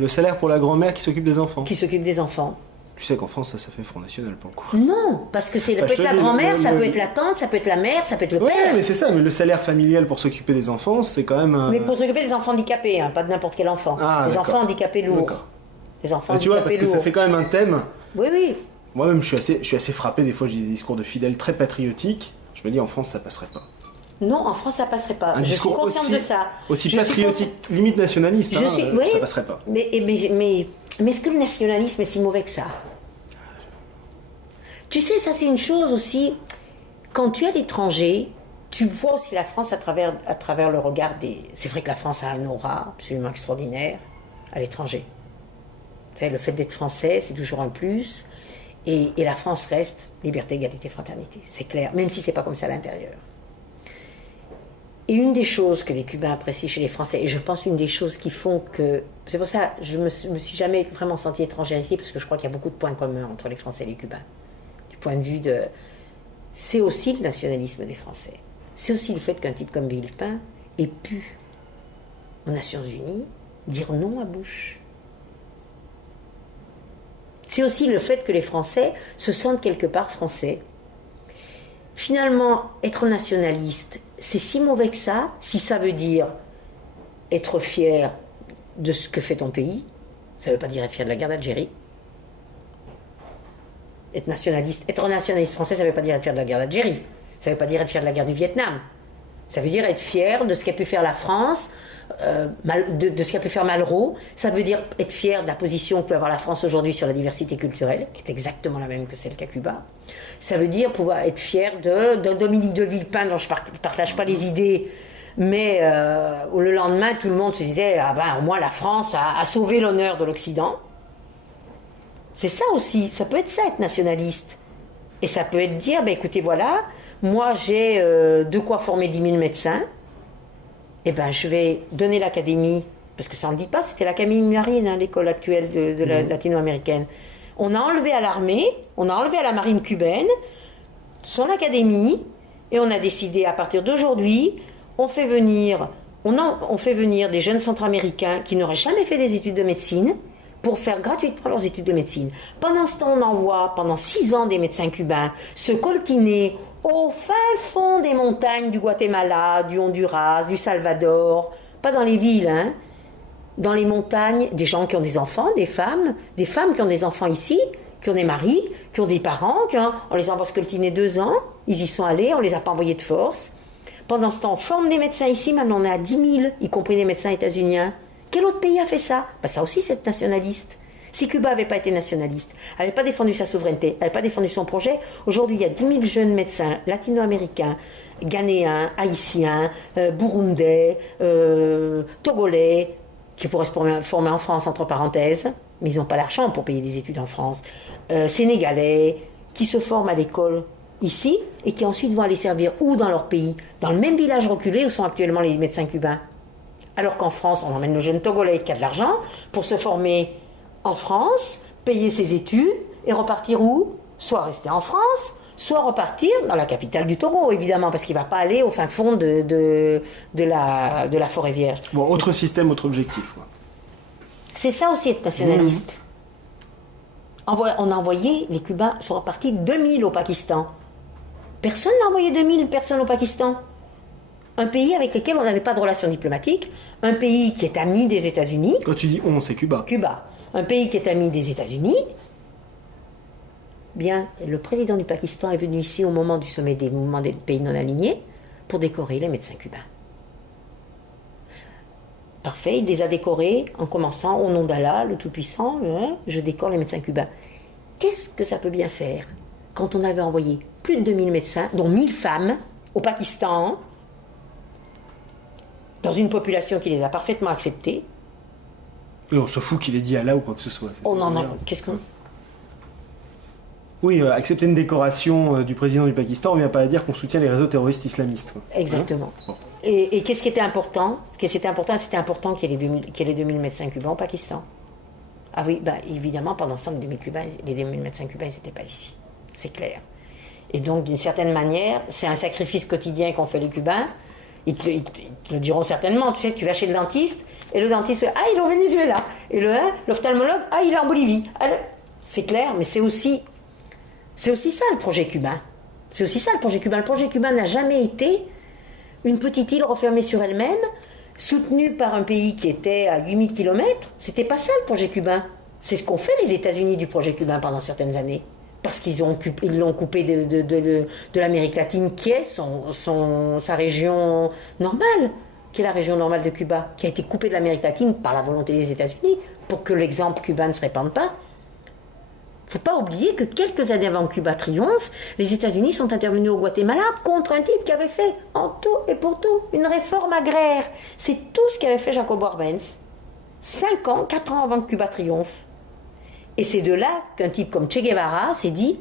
salaire pour la grand-mère qui s'occupe des enfants. Qui s'occupe des enfants. Tu sais qu'en France, ça fait Front National pour le coup. Non, parce que ça peut être la grand-mère, ça peut être la tante, ça peut être la mère, ça peut être le père. Oui, mais c'est ça, mais le salaire familial pour s'occuper des enfants, c'est quand même... Mais pour s'occuper des enfants handicapés, pas de n'importe quel enfant. Les enfants handicapés lourds. D'accord. Les enfants handicapés lourds. Tu vois, parce que ça fait quand même un thème... Oui. Moi-même, je suis assez frappé, des fois j'ai des discours de fidèles très patriotiques. Je me dis, en France, ça passerait pas. Non, en France, ça passerait pas. Je suis consciente de ça. Aussi patriotique, limite nationaliste, ça passerait pas. Mais est-ce que le nationalisme est si mauvais que ça? Tu sais, ça c'est une chose aussi, quand tu es à l'étranger, tu vois aussi la France à travers le regard des... C'est vrai que la France a un aura absolument extraordinaire à l'étranger. Tu sais, le fait d'être français, c'est toujours un plus. Et la France reste liberté, égalité, fraternité. C'est clair, même si c'est pas comme ça à l'intérieur. Et une des choses que les Cubains apprécient chez les Français, et je pense une des choses qui font que... C'est pour ça que je me suis jamais vraiment sentie étrangère ici, parce que je crois qu'il y a beaucoup de points communs entre les Français et les Cubains. Du point de vue de... C'est aussi le nationalisme des Français. C'est aussi le fait qu'un type comme Villepin ait pu, aux Nations Unies, dire non à Bush. C'est aussi le fait que les Français se sentent quelque part français. Finalement, être nationaliste, c'est si mauvais que ça, si ça veut dire être fier de ce que fait ton pays. Ça ne veut pas dire être fier de la guerre d'Algérie. Être nationaliste français, ça ne veut pas dire être fier de la guerre d'Algérie. Ça ne veut pas dire être fier de la guerre du Vietnam. Ça veut dire être fier de ce qu'a pu faire la France, de ce qu'a pu faire Malraux. Ça veut dire être fier de la position que peut avoir la France aujourd'hui sur la diversité culturelle, qui est exactement la même que celle qu'a Cuba. Ça veut dire pouvoir être fier d'un Dominique de Villepin dont je ne partage pas les idées, mais le lendemain, tout le monde se disait au moins la France a sauvé l'honneur de l'Occident. C'est ça aussi, ça peut être ça, être nationaliste. Et ça peut être dire, écoutez, voilà, moi j'ai de quoi former 10 000 médecins, je vais donner l'académie, parce que ça ne dit pas, c'était l'Académie marine, l'école actuelle de la latino-américaine. On a enlevé à l'armée, on a enlevé à la marine cubaine son académie, et on a décidé à partir d'aujourd'hui, on fait venir des jeunes centra-américains qui n'auraient jamais fait des études de médecine, pour faire gratuitement leurs études de médecine. Pendant ce temps, on envoie pendant 6 ans des médecins cubains se coltiner au fin fond des montagnes du Guatemala, du Honduras, du Salvador, pas dans les villes, dans les montagnes, des gens qui ont des enfants, des femmes qui ont des enfants ici, qui ont des maris, qui ont des parents, on les envoie scoltiner 2 ans, ils y sont allés, on les a pas envoyés de force. Pendant ce temps, on forme des médecins ici, maintenant on est à 10 000, y compris des médecins états-uniens. Quel autre pays a fait ça? Ça aussi c'est être nationaliste. Si Cuba n'avait pas été nationaliste, n'avait pas défendu sa souveraineté, n'avait pas défendu son projet, aujourd'hui il y a 10 000 jeunes médecins latino-américains, ghanéens, haïtiens, burundais, togolais, qui pourraient se former en France, entre parenthèses, mais ils n'ont pas l'argent pour payer des études en France, sénégalais, qui se forment à l'école ici et qui ensuite vont aller servir où dans leur pays? Dans le même village reculé où sont actuellement les médecins cubains. Alors qu'en France, on emmène le jeune Togolais qui a de l'argent pour se former en France, payer ses études et repartir où? Soit rester en France, soit repartir dans la capitale du Togo, évidemment, parce qu'il ne va pas aller au fin fond de la forêt vierge. Bon, autre système, autre objectif. Quoi. C'est ça aussi être nationaliste. On a envoyé, les Cubains sont repartis 2000 au Pakistan. Personne n'a envoyé 2000 personnes au Pakistan. Un pays avec lequel on n'avait pas de relations diplomatiques, un pays qui est ami des États-Unis. Quand tu dis on, c'est Cuba. Cuba. Un pays qui est ami des États-Unis. Bien, le président du Pakistan est venu ici au moment du sommet des mouvements des pays non alignés pour décorer les médecins cubains. Parfait, il les a décorés en commençant au nom d'Allah, le Tout-Puissant, je décore les médecins cubains. Qu'est-ce que ça peut bien faire quand on avait envoyé plus de 2000 médecins, dont 1000 femmes, au Pakistan, dans une population qui les a parfaitement acceptés? Mais on se fout qu'il ait dit Allah ou quoi que ce soit. On en a. Qu'est-ce qu'on. Oui, accepter une décoration du président du Pakistan, on ne vient pas à dire qu'on soutient les réseaux terroristes islamistes. Quoi. Exactement. Bon. Et qu'est-ce qui était important? C'était important qu'il y ait les 2000 médecins cubains au Pakistan. Ah oui, évidemment, pendant ce temps, les 2000 médecins cubains, ils n'étaient pas ici. C'est clair. Et donc, d'une certaine manière, c'est un sacrifice quotidien qu'ont fait les Cubains. Ils te le diront certainement. Tu sais, tu vas chez le dentiste, et le dentiste fait « Ah, il est au Venezuela !» Et l'ophtalmologue « Ah, il est en Bolivie !» C'est clair, mais c'est aussi ça le projet cubain. C'est aussi ça le projet cubain. Le projet cubain n'a jamais été une petite île refermée sur elle-même, soutenue par un pays qui était à 8000 km. C'était pas ça le projet cubain. C'est ce qu'ont fait les États-Unis du projet cubain pendant certaines années. Parce qu'ils l'ont coupé de l'Amérique latine, qui est sa région normale, qui est la région normale de Cuba, qui a été coupée de l'Amérique latine par la volonté des États-Unis, pour que l'exemple cubain ne se répande pas. Il ne faut pas oublier que quelques années avant que Cuba triomphe, les États-Unis sont intervenus au Guatemala contre un type qui avait fait, en tout et pour tout, une réforme agraire. C'est tout ce qu'avait fait Jacobo Arbenz. 4 ans avant que Cuba triomphe. Et c'est de là qu'un type comme Che Guevara s'est dit,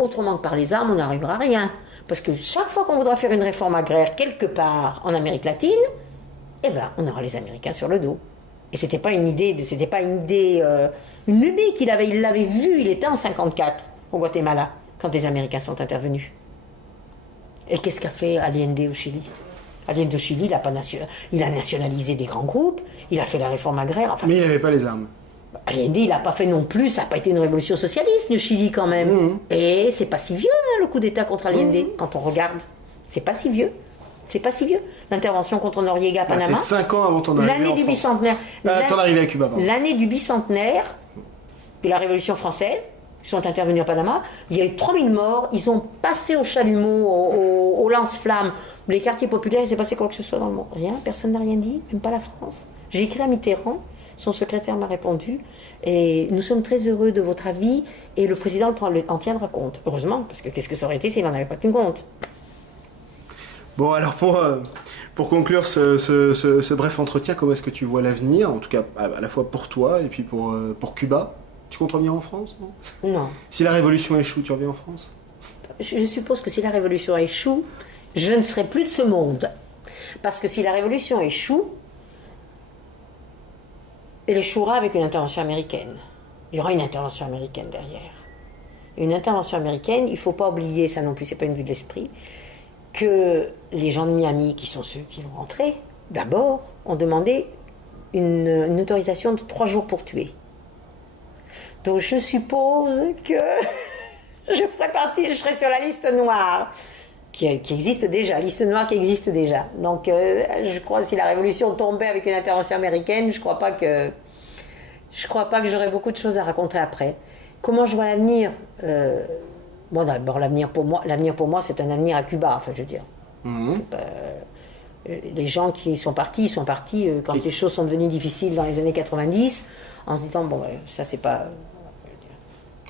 autrement que par les armes, on n'arrivera à rien. Parce que chaque fois qu'on voudra faire une réforme agraire quelque part en Amérique latine, on aura les Américains sur le dos. Et c'était pas une idée, une lubie qu'il avait. Il l'avait vu, il était en 54 au Guatemala quand les Américains sont intervenus. Et qu'est-ce qu'a fait Allende au Chili? Allende au Chili, il a nationalisé des grands groupes, il a fait la réforme agraire. Mais il n'avait pas les armes. Allende, il n'a pas fait non plus, ça n'a pas été une révolution socialiste, le Chili quand même. Et c'est pas si vieux, le coup d'État contre Allende, quand on regarde. C'est pas si vieux. L'intervention contre Noriega à Panama. C'est 5 ans avant ton arrivée l'année du bicentenaire. Ton arrivée à Cuba, pardon. L'année du bicentenaire de la Révolution française, ils sont intervenus à Panama. Il y a eu 3000 morts. Ils ont passé au chalumeau, au lance-flammes. Les quartiers populaires, il s'est passé quoi que ce soit dans le monde. Rien, personne n'a rien dit, même pas la France. J'ai écrit à Mitterrand. Son secrétaire m'a répondu, et nous sommes très heureux de votre avis, et le président en tiendra compte. Heureusement, parce que qu'est-ce que ça aurait été s'il n'en avait pas tenu compte? Bon, alors pour conclure ce bref entretien, comment est-ce que tu vois l'avenir, en tout cas à la fois pour toi et puis pour Cuba? Tu comptes revenir en France, non? Non. Si la révolution échoue, tu reviens en France? Je suppose que si la révolution échoue, je ne serai plus de ce monde. Parce que si la révolution échoue, elle échouera avec une intervention américaine. Il y aura une intervention américaine derrière. Une intervention américaine, il ne faut pas oublier, ça non plus, c'est pas une vue de l'esprit, que les gens de Miami, qui sont ceux qui vont rentrer, d'abord, ont demandé une autorisation de 3 jours pour tuer. Donc je suppose que je serai sur la liste noire, qui existe déjà, liste noire qui existe déjà. Donc je crois que si la révolution tombait avec une intervention américaine, je crois pas que j'aurais beaucoup de choses à raconter après. Comment je vois l'avenir? Bon, d'abord, l'avenir pour moi, c'est un avenir à Cuba, enfin, je veux dire. Les gens qui sont partis, quand les choses sont devenues difficiles dans les années 90, en se disant, bon, ça, c'est pas...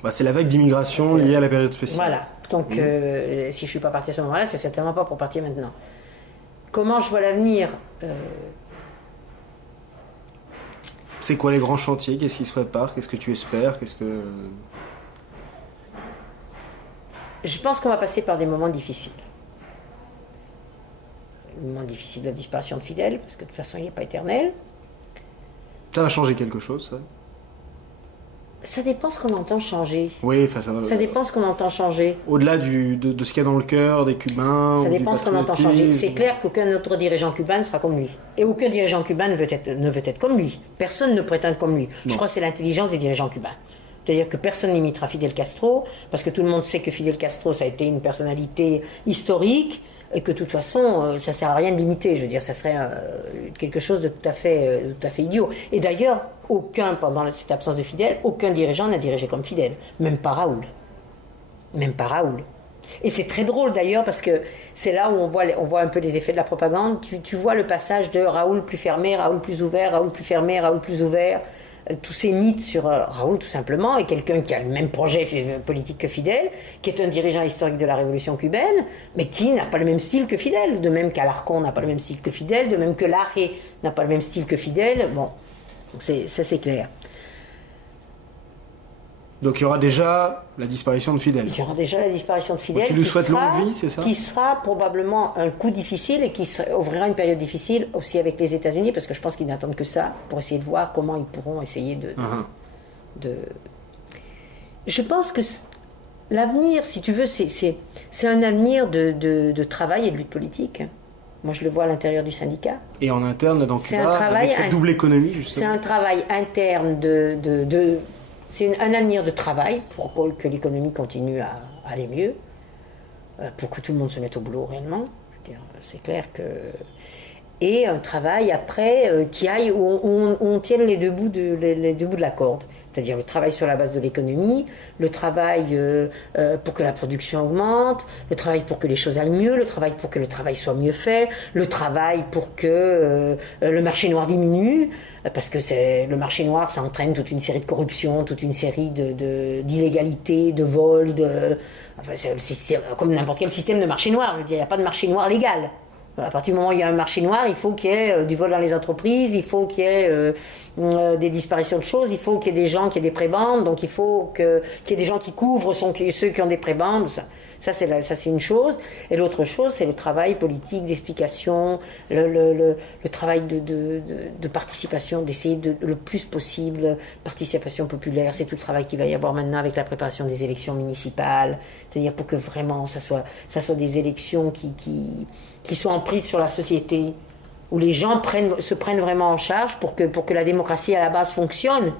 C'est la vague d'immigration liée à la période spéciale. Voilà. Donc, si je suis pas parti à ce moment-là, c'est certainement pas pour partir maintenant. Comment je vois l'avenir? C'est quoi les grands chantiers? Qu'est-ce qui se prépare? Qu'est-ce que tu espères? Je pense qu'on va passer par des moments difficiles. Le moment difficile de la disparition de Fidel, parce que de toute façon, il n'est pas éternel. Ça va changer quelque chose, ça? Ça dépend ce qu'on entend changer. Oui, ça dépend ce qu'on entend changer. Au-delà de ce qu'il y a dans le cœur des Cubains. Ça dépend ce qu'on entend changer. C'est clair qu'aucun autre dirigeant cubain ne sera comme lui. Et aucun dirigeant cubain ne veut être comme lui. Personne ne prétend comme lui. Je crois que c'est l'intelligence des dirigeants cubains. C'est-à-dire que personne n'imitera Fidel Castro, parce que tout le monde sait que Fidel Castro, ça a été une personnalité historique, et que de toute façon, ça ne sert à rien de l'imiter. Je veux dire, ça serait quelque chose de tout à fait idiot. Et d'ailleurs, pendant cette absence de Fidel, aucun dirigeant n'a dirigé comme Fidel. Même pas Raoul. Et c'est très drôle d'ailleurs, parce que c'est là où on voit un peu les effets de la propagande. Tu vois le passage de Raoul plus fermé, Raoul plus ouvert, Raoul plus fermé, Raoul plus ouvert. Tous ces mythes sur Raoul, tout simplement, et quelqu'un qui a le même projet politique que Fidel, qui est un dirigeant historique de la révolution cubaine, mais qui n'a pas le même style que Fidel, de même qu'Alarcón n'a pas le même style que Fidel, de même que Laje n'a pas le même style que Fidel. Bon, ça c'est clair. Donc il y aura déjà la disparition de Fidel. Il y aura déjà la disparition de Fidel. Tu lui souhaites longue vie, c'est ça? Qui sera probablement un coup difficile et qui ouvrira une période difficile aussi avec les États-Unis, parce que je pense qu'ils n'attendent que ça pour essayer de voir comment ils pourront essayer de... Je pense que l'avenir, si tu veux, c'est un avenir de travail et de lutte politique. Moi, je le vois à l'intérieur du syndicat. Et en interne, là, dans Cuba, avec cette double économie, justement. C'est un travail interne c'est un avenir de travail pour que l'économie continue à aller mieux, pour que tout le monde se mette au boulot réellement. C'est clair que... Et un travail après qui aille où on tienne les deux bouts de la corde. C'est-à-dire le travail sur la base de l'économie, le travail pour que la production augmente, le travail pour que les choses aillent mieux, le travail pour que le travail soit mieux fait, le travail pour que le marché noir diminue, parce que le marché noir, ça entraîne toute une série de corruptions, toute une série d'illégalités, de vols, c'est comme n'importe quel système de marché noir. Je veux dire, il n'y a pas de marché noir légal. À partir du moment où il y a un marché noir, il faut qu'il y ait du vol dans les entreprises, il faut qu'il y ait des disparitions de choses, il faut qu'il y ait des gens qui aient des prébendes, donc il faut qu'il y ait des gens qui couvrent ceux qui ont des prébendes. Ça c'est une chose. Et l'autre chose, c'est le travail politique d'explication, le travail de participation, d'essayer le plus possible, participation populaire. C'est tout le travail qu'il va y avoir maintenant avec la préparation des élections municipales, c'est-à-dire pour que vraiment ça soit des élections qui soient en prise sur la société, où les gens se prennent vraiment en charge pour que la démocratie à la base fonctionne.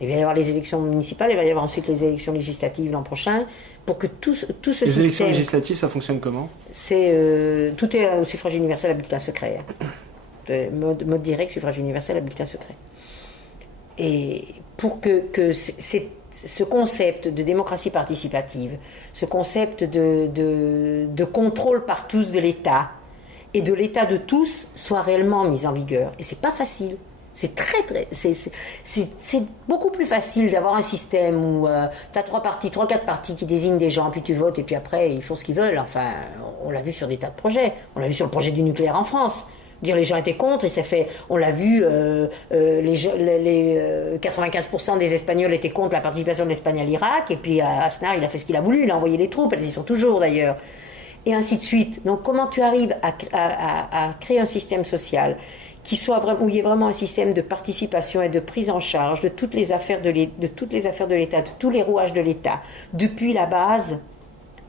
Il va y avoir les élections municipales, il va y avoir ensuite les élections législatives l'an prochain, pour que tout ce système... Les élections législatives, ça fonctionne comment? Tout est au suffrage universel à bulletin secret. Mode direct, suffrage universel à bulletin secret. Et pour que ce concept de démocratie participative, ce concept de contrôle par tous de l'État, et de l'État de tous, soit réellement mis en vigueur. Et c'est pas facile. C'est beaucoup plus facile d'avoir un système où tu as 3-4 partis qui désignent des gens, puis tu votes, et puis après, ils font ce qu'ils veulent. Enfin, on l'a vu sur des tas de projets. On l'a vu sur le projet du nucléaire en France. Dire les gens étaient contre, et ça fait... On l'a vu, les 95% des Espagnols étaient contre la participation de l'Espagne à l'Irak, et puis Aznar, il a fait ce qu'il a voulu, il a envoyé les troupes, elles y sont toujours d'ailleurs. Et ainsi de suite. Donc comment tu arrives à créer un système social où il y ait vraiment un système de participation et de prise en charge de toutes les affaires de l'État, de tous les rouages de l'État, depuis la base,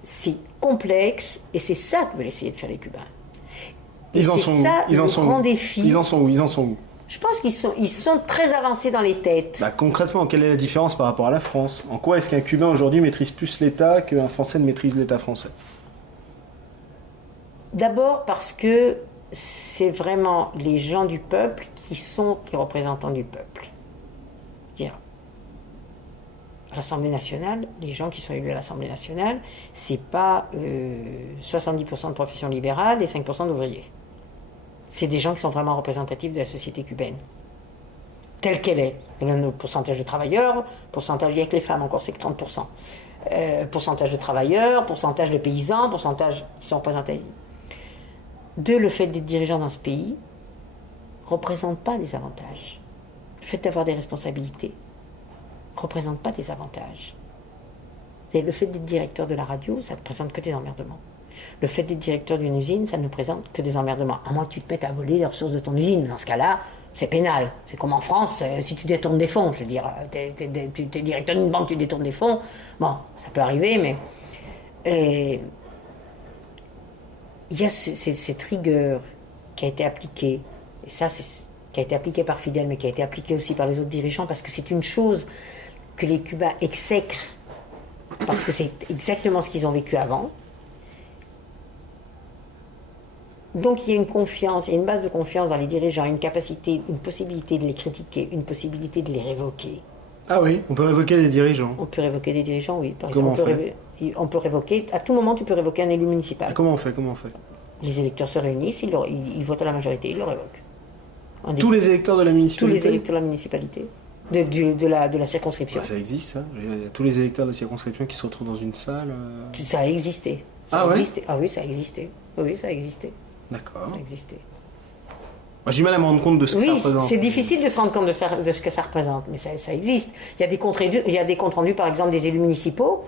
c'est complexe, et c'est ça que veulent essayer de faire les Cubains. Ils en sont grand défi. Ils en sont où? Je pense qu'ils sont très avancés dans les têtes. Concrètement, quelle est la différence par rapport à la France? En quoi est-ce qu'un Cubain aujourd'hui maîtrise plus l'État qu'un Français ne maîtrise l'État français? D'abord parce que c'est vraiment les gens du peuple qui sont les représentants du peuple. À l'Assemblée nationale, les gens qui sont élus à l'Assemblée nationale, c'est pas 70% de profession libérale et 5% d'ouvriers. C'est des gens qui sont vraiment représentatifs de la société cubaine, telle qu'elle est. Elle a un pourcentage de travailleurs, pourcentage avec les femmes encore, c'est que 30%. Pourcentage de travailleurs, pourcentage de paysans, pourcentage qui sont représentés. Le fait d'être dirigeant dans ce pays ne représente pas des avantages. Le fait d'avoir des responsabilités ne représente pas des avantages. Et le fait d'être directeur de la radio, ça ne présente que des emmerdements. Le fait d'être directeur d'une usine, ça ne présente que des emmerdements. À moins que tu te mettes à voler les ressources de ton usine. Dans ce cas-là, c'est pénal. C'est comme en France, si tu détournes des fonds. Je veux dire, t'es directeur d'une banque, tu détournes des fonds. Bon, ça peut arriver, mais... il y a cette rigueur qui a été appliquée. Et ça, c'est qui a été appliquée par Fidel, mais qui a été appliquée aussi par les autres dirigeants, parce que c'est une chose que les Cubains exècrent, parce que c'est exactement ce qu'ils ont vécu avant. Donc il y a une confiance, il y a une base de confiance dans les dirigeants, une capacité, une possibilité de les critiquer, une possibilité de les révoquer. Ah oui, on peut révoquer des dirigeants. On peut révoquer des dirigeants, oui. Par Comment exemple, on peut révoquer, à tout moment tu peux révoquer un élu municipal. Ah, comment on fait Les électeurs se réunissent, ils votent à la majorité, ils le révoquent. Tous les électeurs de la municipalité? Tous les électeurs de la municipalité, de la circonscription. Bah, ça existe, ça. Il y a tous les électeurs de la circonscription qui se retrouvent dans une salle. Ça a existé. Ah ouais? Ah oui, ça a existé. Oui, ça a existé. D'accord. Ça a existé. Moi, j'ai du mal à me rendre compte de ce que ça représente. Oui, c'est difficile de se rendre compte de ce que ça représente, mais ça existe. Il y a des comptes rendus, par exemple, des élus municipaux.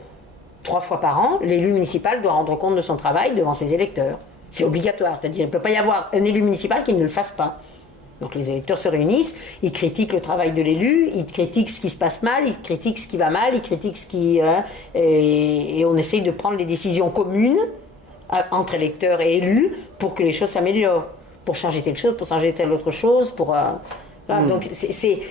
3 fois par an, l'élu municipal doit rendre compte de son travail devant ses électeurs. C'est obligatoire, c'est-à-dire qu'il ne peut pas y avoir un élu municipal qui ne le fasse pas. Donc les électeurs se réunissent, ils critiquent le travail de l'élu, ils critiquent ce qui se passe mal, ils critiquent ce qui va mal, ils critiquent ce qui... et on essaye de prendre les décisions communes entre électeurs et élus pour que les choses s'améliorent, pour changer telle chose, pour changer telle autre chose, pour... Donc c'est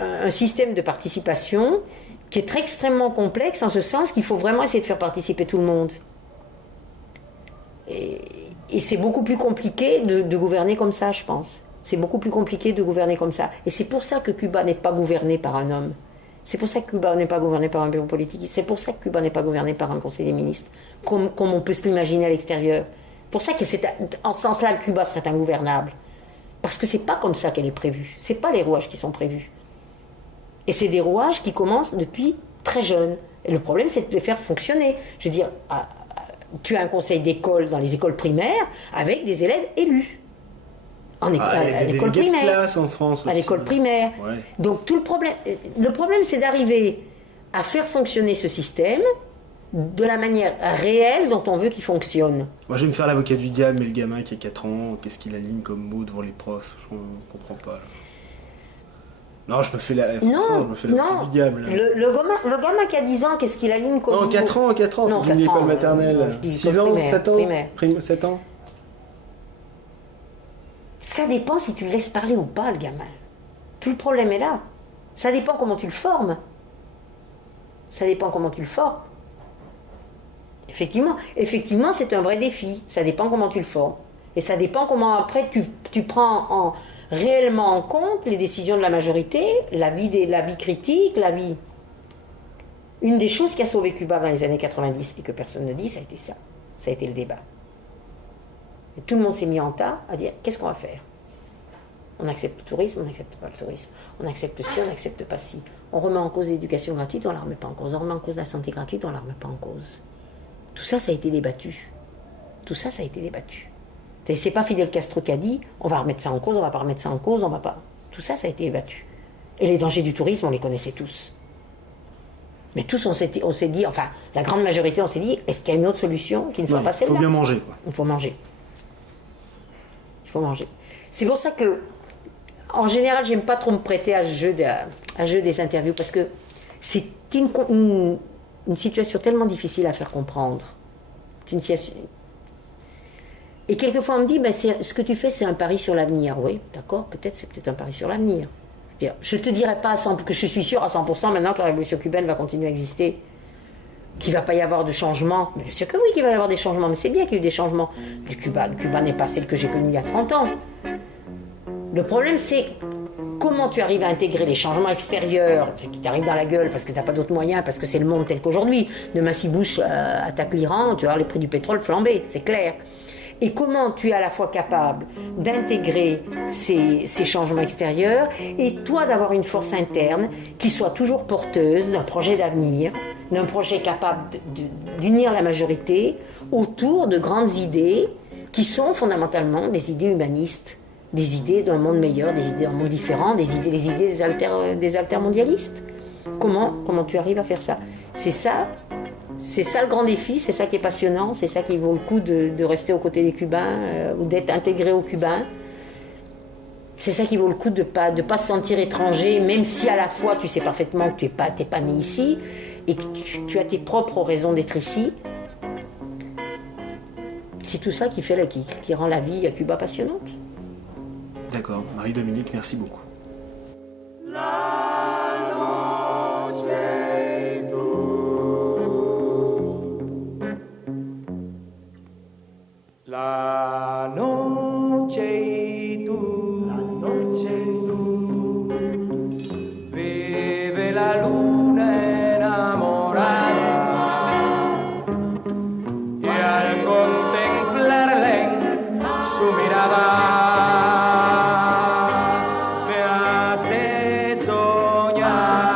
un système de participation qui est très extrêmement complexe en ce sens qu'il faut vraiment essayer de faire participer tout le monde. Et c'est beaucoup plus compliqué de gouverner comme ça, je pense. C'est beaucoup plus compliqué de gouverner comme ça. Et c'est pour ça que Cuba n'est pas gouverné par un homme. C'est pour ça que Cuba n'est pas gouverné par un bureau politique. C'est pour ça que Cuba n'est pas gouverné par un conseil des ministres, comme on peut se l'imaginer à l'extérieur. Pour ça que en ce sens-là, le Cuba serait ingouvernable. Parce que c'est pas comme ça qu'elle est prévue. C'est pas les rouages qui sont prévus. Et c'est des rouages qui commencent depuis très jeune. Et le problème, c'est de les faire fonctionner. Je veux dire, tu as un conseil d'école dans les écoles primaires avec des élèves élus. À l'école primaire. Classe en France aussi. À l'école primaire. Ouais. Donc le problème, c'est d'arriver à faire fonctionner ce système de la manière réelle dont on veut qu'il fonctionne. Moi, je vais me faire l'avocat du diable, mais le gamin qui a 4 ans, qu'est-ce qu'il aligne comme mot devant les profs? Je ne comprends pas. Là. Non, je me fais l'avocat du diable. Le gamin qui a 10 ans, qu'est-ce qu'il aligne comme mot? Non, 4 ans, Non, faut l'école maternelle. 6 ans, primaire, 7 ans primaire. 7 ans. Ça dépend si tu le laisses parler ou pas, le gamin. Tout le problème est là. Ça dépend comment tu le formes. Ça dépend comment tu le formes. Effectivement, c'est un vrai défi. Ça dépend comment tu le formes. Et ça dépend comment après tu prends réellement en compte les décisions de la majorité, la vie critique, la vie... Une des choses qui a sauvé Cuba dans les années 90 et que personne ne dit, ça a été ça. Ça a été le débat. Et tout le monde s'est mis en tas à dire qu'est-ce qu'on va faire? On accepte le tourisme, on n'accepte pas le tourisme. On accepte ci, on n'accepte pas ci. On remet en cause l'éducation gratuite, on ne la remet pas en cause. On remet en cause la santé gratuite, on ne la remet pas en cause. Tout ça, ça a été débattu. Tout ça, ça a été débattu. C'est pas Fidel Castro qui a dit on va remettre ça en cause, on va pas remettre ça en cause, on va pas. Tout ça, ça a été débattu. Et les dangers du tourisme, on les connaissait tous. Mais tous, on s'est dit, enfin, la grande majorité, on s'est dit est-ce qu'il y a une autre solution qui ne soit pas celle-là? Il faut bien manger, quoi. Il faut manger. Il faut manger. C'est pour ça que, en général, j'aime pas trop me prêter à ce jeu des interviews parce que c'est une situation tellement difficile à faire comprendre. C'est une situation... Et quelquefois, on me dit, ce que tu fais, c'est un pari sur l'avenir. Oui, d'accord, c'est peut-être un pari sur l'avenir. Je ne te dirai pas que je suis sûr à 100% maintenant que la révolution cubaine va continuer à exister, qu'il ne va pas y avoir de changement. Mais bien sûr que oui, qu'il va y avoir des changements, mais c'est bien qu'il y ait eu des changements. Le Cuba n'est pas celle que j'ai connue il y a 30 ans. Le problème, c'est comment tu arrives à intégrer les changements extérieurs, ce qui t'arrive dans la gueule parce que tu n'as pas d'autres moyens, parce que c'est le monde tel qu'aujourd'hui. Demain, si Bush attaque l'Iran, tu vas voir les prix du pétrole flamber, c'est clair. Et comment tu es à la fois capable d'intégrer ces changements extérieurs et toi d'avoir une force interne qui soit toujours porteuse d'un projet d'avenir, d'un projet capable d'unir la majorité autour de grandes idées qui sont fondamentalement des idées humanistes, des idées d'un monde meilleur, des idées d'un monde différent, des idées des altermondialistes. Comment tu arrives à faire ça? C'est ça le grand défi, c'est ça qui est passionnant, c'est ça qui vaut le coup de rester aux côtés des Cubains ou d'être intégré aux Cubains. C'est ça qui vaut le coup de pas se sentir étranger, même si à la fois tu sais parfaitement que tu n'es pas né ici et que tu as tes propres raisons d'être ici. C'est tout ça qui rend la vie à Cuba passionnante. D'accord, Marie-Dominique, merci beaucoup. La noche y tú, vive la luna enamorada y al contemplarla en su mirada me hace soñar.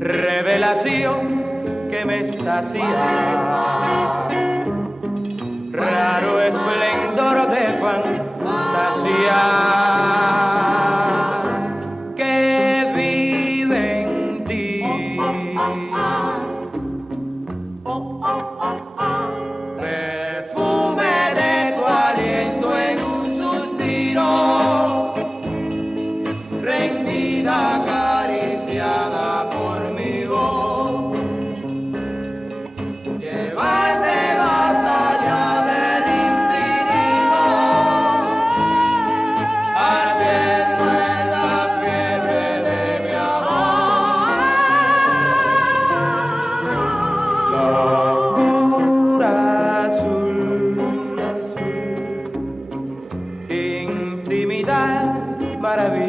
Revelación que me extasia, raro esplendor de fantasía que vive en ti. Perfume de tu aliento en un suspiro, rendida, acariciada por mi voz. Llevarte más allá del infinito, ardiendo en la fiebre de mi amor. Locura azul, intimidad maravillosa.